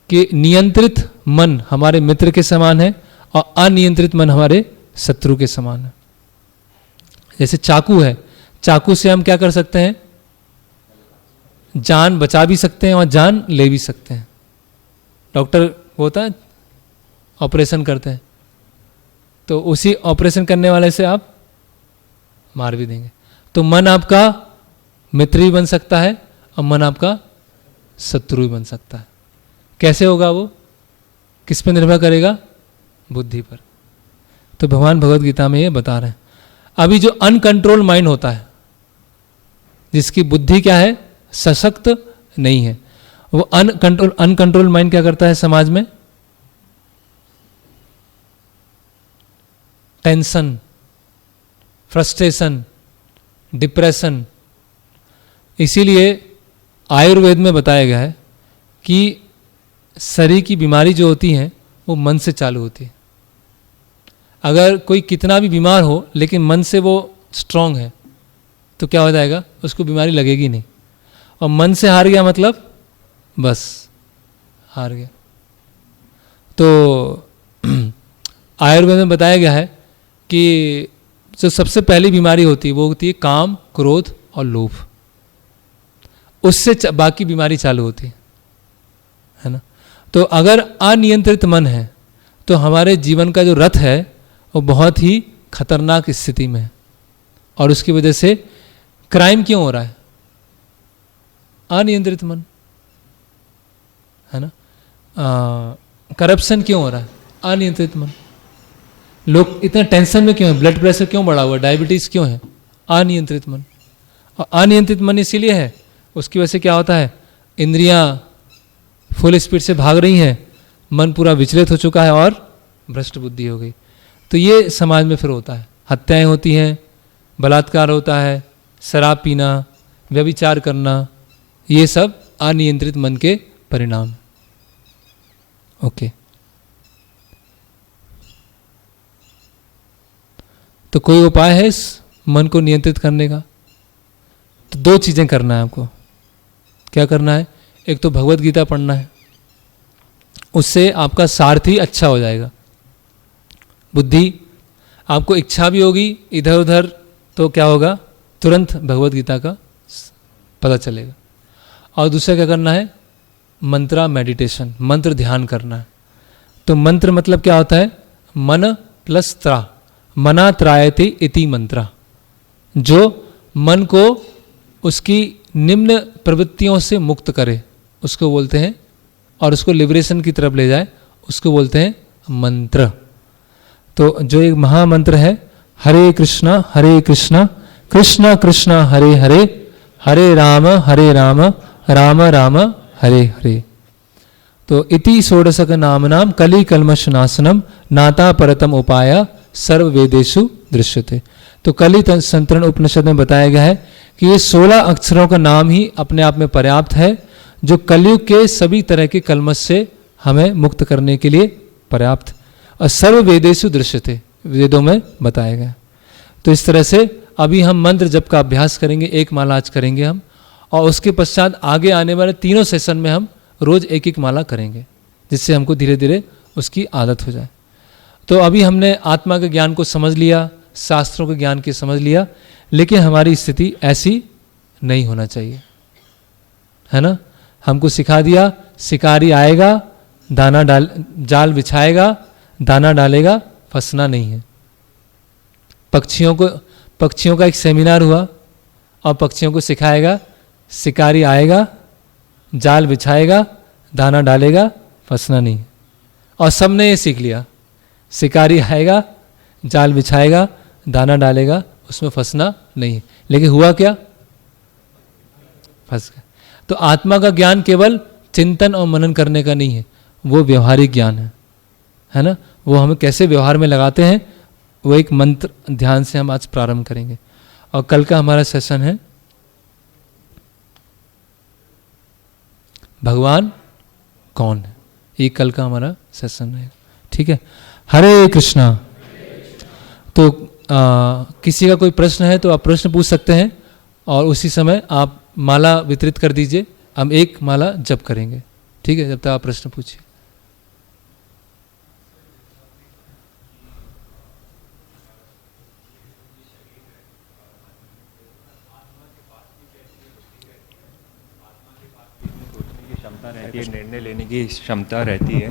कि नियंत्रित मन हमारे मित्र के समान है और अनियंत्रित मन हमारे शत्रु के समान है। जैसे चाकू है, चाकू से हम क्या कर सकते हैं? जान बचा भी सकते हैं और जान ले भी सकते हैं। डॉक्टर होता है, ऑपरेशन करते हैं, तो उसी ऑपरेशन करने वाले से आप मार भी देंगे। तो मन आपका मित्र भी बन सकता है और मन आपका शत्रु भी बन सकता है। कैसे होगा वो? किस पर निर्भर करेगा? बुद्धि पर। तो भगवान भगवत गीता में ये बता रहे हैं। अभी जो अनकंट्रोल माइंड होता है, जिसकी बुद्धि क्या है? सशक्त नहीं है, वो अनकंट्रोल माइंड क्या करता है समाज में? Tension, frustration, depression. इसीलिए आयुर्वेद में बताया गया है कि शरीर की बीमारी जो होती है वो मन से चालू होती है। अगर कोई कितना भी बीमार हो लेकिन मन से वो स्ट्रांग है तो क्या हो जाएगा? उसको बीमारी लगेगी नहीं। और मन से हार गया मतलब बस हार गया। तो आयुर्वेद में बताया गया है कि जो सबसे पहली बीमारी होती है वो होती है काम, क्रोध और लोभ। उससे बाकी बीमारी चालू होती है ना। तो अगर अनियंत्रित मन है तो हमारे जीवन का जो रथ है वो बहुत ही खतरनाक स्थिति में है। और उसकी वजह से क्राइम क्यों हो रहा है? अनियंत्रित मन है ना। करप्शन क्यों हो रहा है? अनियंत्रित मन। लोग इतना टेंशन में क्यों है? ब्लड प्रेशर क्यों बढ़ा हुआ है? डायबिटीज क्यों है? अनियंत्रित मन। और अनियंत्रित मन इसीलिए है, उसकी वजह से क्या होता है? इंद्रियां फुल स्पीड से भाग रही हैं, मन पूरा विचलित हो चुका है और भ्रष्ट बुद्धि हो गई। तो ये समाज में फिर होता है, हत्याएं होती हैं, बलात्कार होता है, शराब पीना, व्यभिचार करना, ये सब अनियंत्रित मन के परिणाम। ओके। तो कोई उपाय है इस मन को नियंत्रित करने का? तो 2 चीजें करना है आपको। क्या करना है? एक तो भगवत गीता पढ़ना है, उससे आपका सारथी अच्छा हो जाएगा। बुद्धि, आपको इच्छा भी होगी इधर उधर, तो क्या होगा? तुरंत भगवत गीता का पता चलेगा। और दूसरा क्या करना है? मंत्रा मेडिटेशन, मंत्र ध्यान करना है। तो मंत्र मतलब क्या होता है? मन प्लस त्रा, मना त्रायते इति मंत्रा। जो मन को उसकी निम्न प्रवृत्तियों से मुक्त करे उसको बोलते हैं, और उसको लिबरेशन की तरफ ले जाए उसको बोलते हैं मंत्र। तो जो एक महामंत्र है, हरे कृष्णा कृष्ण कृष्ण हरे हरे, हरे राम राम राम हरे हरे। तो इति षोडशक नामनाम कलि कल्मष नाशनम नाता परतम उपाय सर्व वेदेषु दृश्यते। तो कलि संतरण उपनिषद में बताया गया है कि ये 16 अक्षरों का नाम ही अपने आप में पर्याप्त है, जो कलयुग के सभी तरह के कल्मष से हमें मुक्त करने के लिए पर्याप्त, और सर्व वेदेषु दृश्यते, वेदों में बताया गया। तो इस तरह से अभी हम मंत्र जप का अभ्यास करेंगे, एक माला आज करेंगे हम, और उसके पश्चात आगे आने वाले तीनों सेशन में हम रोज एक एक माला करेंगे, जिससे हमको धीरे धीरे उसकी आदत हो जाए। तो अभी हमने आत्मा के ज्ञान को समझ लिया, शास्त्रों के ज्ञान की समझ लिया, लेकिन हमारी स्थिति ऐसी नहीं होना चाहिए, है ना। हमको सिखा दिया शिकारी आएगा, दाना डाल, जाल बिछाएगा, दाना डालेगा, फंसना नहीं है। पक्षियों का एक सेमिनार हुआ और पक्षियों को सिखाएगा, शिकारी आएगा, जाल बिछाएगा, दाना डालेगा, फंसना नहीं है। और सबने ये सीख लिया, शिकारी आएगा, जाल बिछाएगा, दाना डालेगा, उसमें फंसना नहीं है। लेकिन हुआ क्या? फंस गया। तो आत्मा का ज्ञान केवल चिंतन और मनन करने का नहीं है, वो व्यवहारिक ज्ञान है ना। वो हमें कैसे व्यवहार में लगाते हैं, वो एक मंत्र ध्यान से हम आज प्रारंभ करेंगे। और कल का हमारा सेशन है भगवान कौन है, ये कल का हमारा सेशन रहेगा, ठीक है। हरे कृष्णा। तो किसी का कोई प्रश्न है तो आप प्रश्न पूछ सकते हैं, और उसी समय आप माला वितरित कर दीजिए, हम एक माला जप करेंगे, ठीक है। जब तक आप प्रश्न पूछिए। निर्णय लेने की क्षमता रहती है।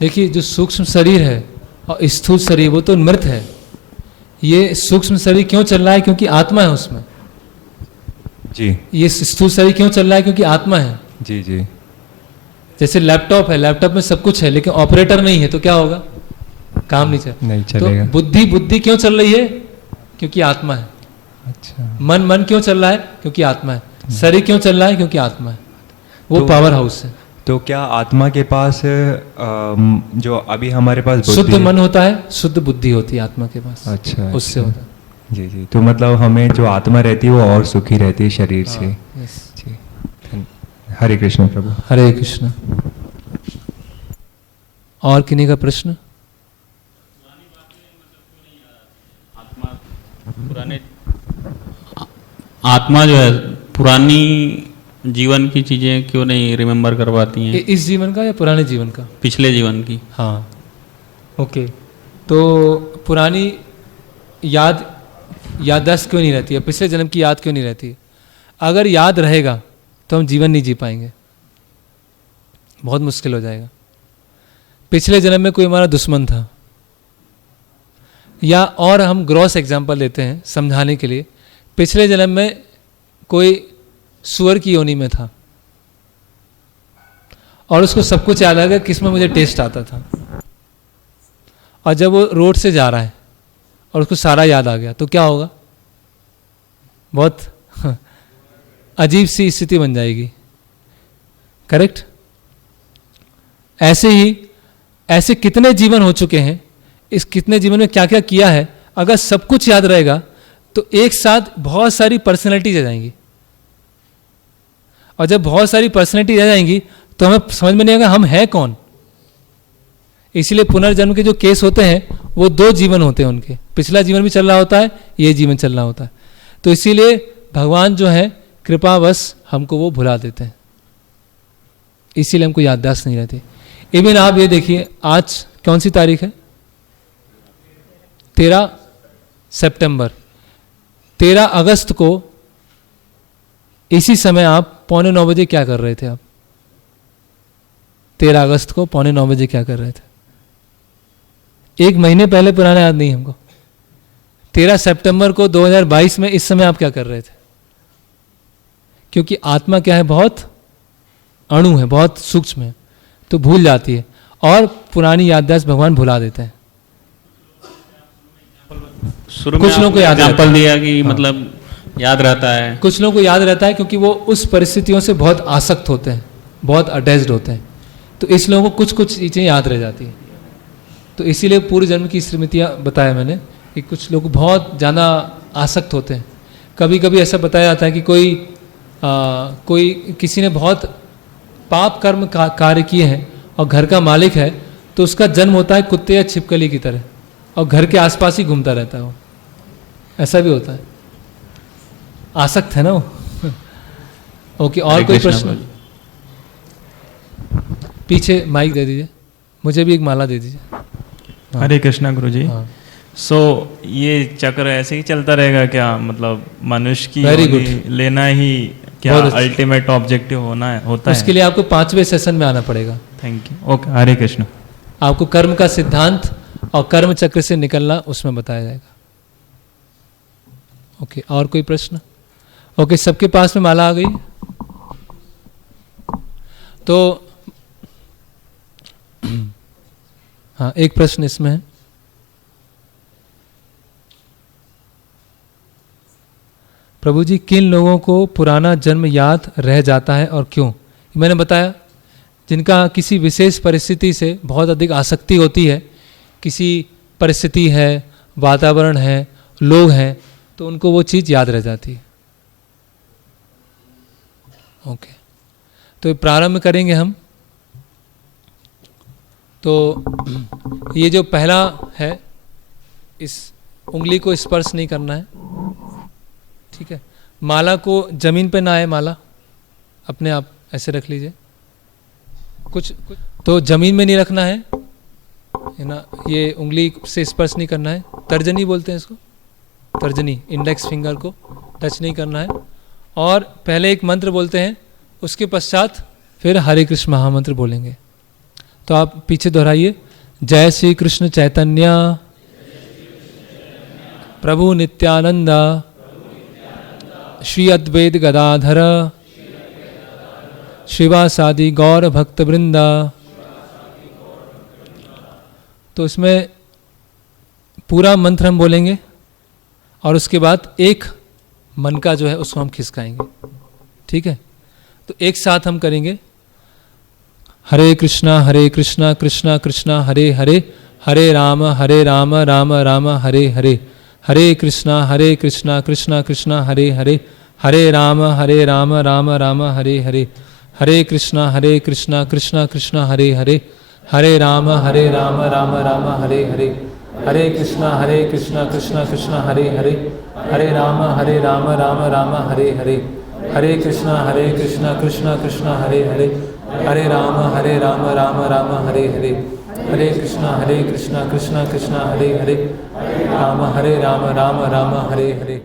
देखिए, जो सूक्ष्म शरीर है और स्थूल शरीर वो तो मृत है। ये सूक्ष्म शरीर क्यों चल रहा है? क्योंकि आत्मा है उसमें जी। ये स्थूल शरीर क्यों चल रहा है? क्योंकि आत्मा है। जी जी। जैसे लैपटॉप है, लैपटॉप में सब कुछ है लेकिन ऑपरेटर नहीं है, तो क्या होगा? काम नहीं चलेगा। तो बुद्धि क्यों चल रही है? क्योंकि आत्मा है। अच्छा। मन क्यों चल रहा है? क्योंकि आत्मा है। शरीर क्यों चल रहा है? क्योंकि आत्मा है। वो तो पावर हाउस है। तो क्या आत्मा के पास जो अभी हमारे पास शुद्ध मन होता है, शुद्ध बुद्धि होती है आत्मा के पास। अच्छा, उससे अच्छा। होता है। जी जी। तो मतलब हमें जो आत्मा रहती है वो और सुखी रहती है शरीर से। जी। हरे कृष्ण प्रभु। हरे कृष्ण। और किन्हीं का प्रश्न? आत्मा जो है पुरानी जीवन की चीजें क्यों नहीं रिमेम्बर करवाती हैं? इस जीवन का या पुराने जीवन का? पिछले जीवन की। हाँ, ओके। तो पुरानी याददाश्त क्यों नहीं रहती है? पिछले जन्म की याद क्यों नहीं रहती है? अगर याद रहेगा तो हम जीवन नहीं जी पाएंगे, बहुत मुश्किल हो जाएगा। पिछले जन्म में कोई हमारा दुश्मन था, या और हम ग्रॉस एग्जाम्पल लेते हैं समझाने के लिए। पिछले जन्म में कोई सुअर की योनि में था और उसको सब कुछ याद आ गया किसमें मुझे टेस्ट आता था, और जब वो रोड से जा रहा है और उसको सारा याद आ गया तो क्या होगा? बहुत अजीब सी स्थिति बन जाएगी। करेक्ट? ऐसे कितने जीवन हो चुके हैं, इस कितने जीवन में क्या क्या किया है, अगर सब कुछ याद रहेगा तो एक साथ बहुत सारी पर्सनैलिटीज आ जाएंगी, और जब बहुत सारी पर्सनैलिटी आ जाएंगी तो हमें समझ में नहीं आएगा हम हैं कौन। इसलिए पुनर्जन्म के जो केस होते हैं वो 2 जीवन होते हैं उनके, पिछला जीवन भी चल रहा होता है, ये जीवन चल रहा होता है। तो इसीलिए भगवान जो है कृपावश हमको वो भुला देते हैं, इसीलिए हमको याददाश्त नहीं रहती। इवन आप ये देखिए, आज कौन सी तारीख है? 13 सितंबर। 13 अगस्त को इसी समय आप 8:45 बजे क्या कर रहे थे? आप 13 अगस्त को 8:45 बजे क्या कर रहे थे? 1 महीने पहले, पुराना याद नहीं हमको। 13 सितंबर को 2022 में इस समय आप क्या कर रहे थे? क्योंकि आत्मा क्या है, बहुत अणु है, बहुत सूक्ष्म है, तो भूल जाती है और पुरानी याददाश्त भगवान भुला देते हैं। शुरू में कुछ लोगों को याद एग्जाम्पल दिया कि मतलब याद रहता है, कुछ लोगों को याद रहता है क्योंकि वो उस परिस्थितियों से बहुत आसक्त होते हैं, बहुत अटैच्ड होते हैं, तो इस लोगों को कुछ कुछ चीज़ें याद रह जाती हैं। तो इसीलिए पूर्व जन्म की स्मृतियाँ बताया मैंने कि कुछ लोग बहुत ज़्यादा आसक्त होते हैं। कभी कभी ऐसा बताया जाता है कि कोई किसी ने बहुत पाप कर्म कार्य किए हैं और घर का मालिक है, तो उसका जन्म होता है कुत्ते या छिपकली की तरह और घर के आसपास ही घूमता रहता है वो, ऐसा भी होता है, आसक्त है ना वो। ओके, और कोई प्रश्न? पीछे माइक दे दीजिए, मुझे भी एक माला दे दीजिए। हरे कृष्णा गुरुजी। हाँ। सो ये चक्र ऐसे ही चलता रहेगा क्या, मतलब मनुष्य की Very योनि good. लेना ही क्या बहुत अच्छा। अल्टीमेट ऑब्जेक्टिव होता है? उसके लिए आपको 5वें सेशन में आना पड़ेगा। Thank you. ओके, हरे कृष्णा। आपको कर्म का सिद्धांत और कर्म चक्र से निकलना उसमें बताया जाएगा। ओके, और कोई प्रश्न? ओके, सबके पास में माला आ गई? तो हाँ, एक प्रश्न इसमें है। प्रभु जी, किन लोगों को पुराना जन्म याद रह जाता है और क्यों? मैंने बताया, जिनका किसी विशेष परिस्थिति से बहुत अधिक आसक्ति होती है, किसी परिस्थिति है, वातावरण है, लोग हैं, तो उनको वो चीज़ याद रह जाती है। ओके, तो प्रारंभ करेंगे हम। तो ये जो पहला है, इस उंगली को स्पर्श नहीं करना है, ठीक है? माला को जमीन पे ना आए, माला अपने आप ऐसे रख लीजिए, कुछ तो जमीन में नहीं रखना है ना, ये उंगली से स्पर्श नहीं करना है। तर्जनी बोलते हैं इसको, तर्जनी, इंडेक्स फिंगर को टच नहीं करना है। और पहले एक मंत्र बोलते हैं, उसके पश्चात फिर हरे कृष्ण महामंत्र बोलेंगे। तो आप पीछे दोहराइए, जय श्री कृष्ण चैतन्य प्रभु नित्यानंद श्री अद्वैत गदाधर श्रीवासादि गौर भक्त वृंदा। तो इसमें पूरा मंत्र हम बोलेंगे और उसके बाद एक मन का जो है उसको हम खिसकाएंगे, ठीक है? तो एक साथ हम करेंगे, हरे कृष्णा कृष्णा कृष्णा हरे हरे, हरे राम राम राम हरे हरे, हरे कृष्णा कृष्णा कृष्णा हरे हरे, हरे राम राम राम हरे हरे, हरे कृष्णा कृष्णा कृष्णा हरे हरे, हरे राम राम राम हरे हरे, हरे कृष्णा कृष्णा कृष्णा हरे हरे, हरे राम राम राम हरे हरे, हरे कृष्णा कृष्णा कृष्णा हरे हरे, हरे राम राम राम हरे हरे, हरे कृष्णा कृष्णा कृष्णा हरे हरे, राम राम राम हरे हरे।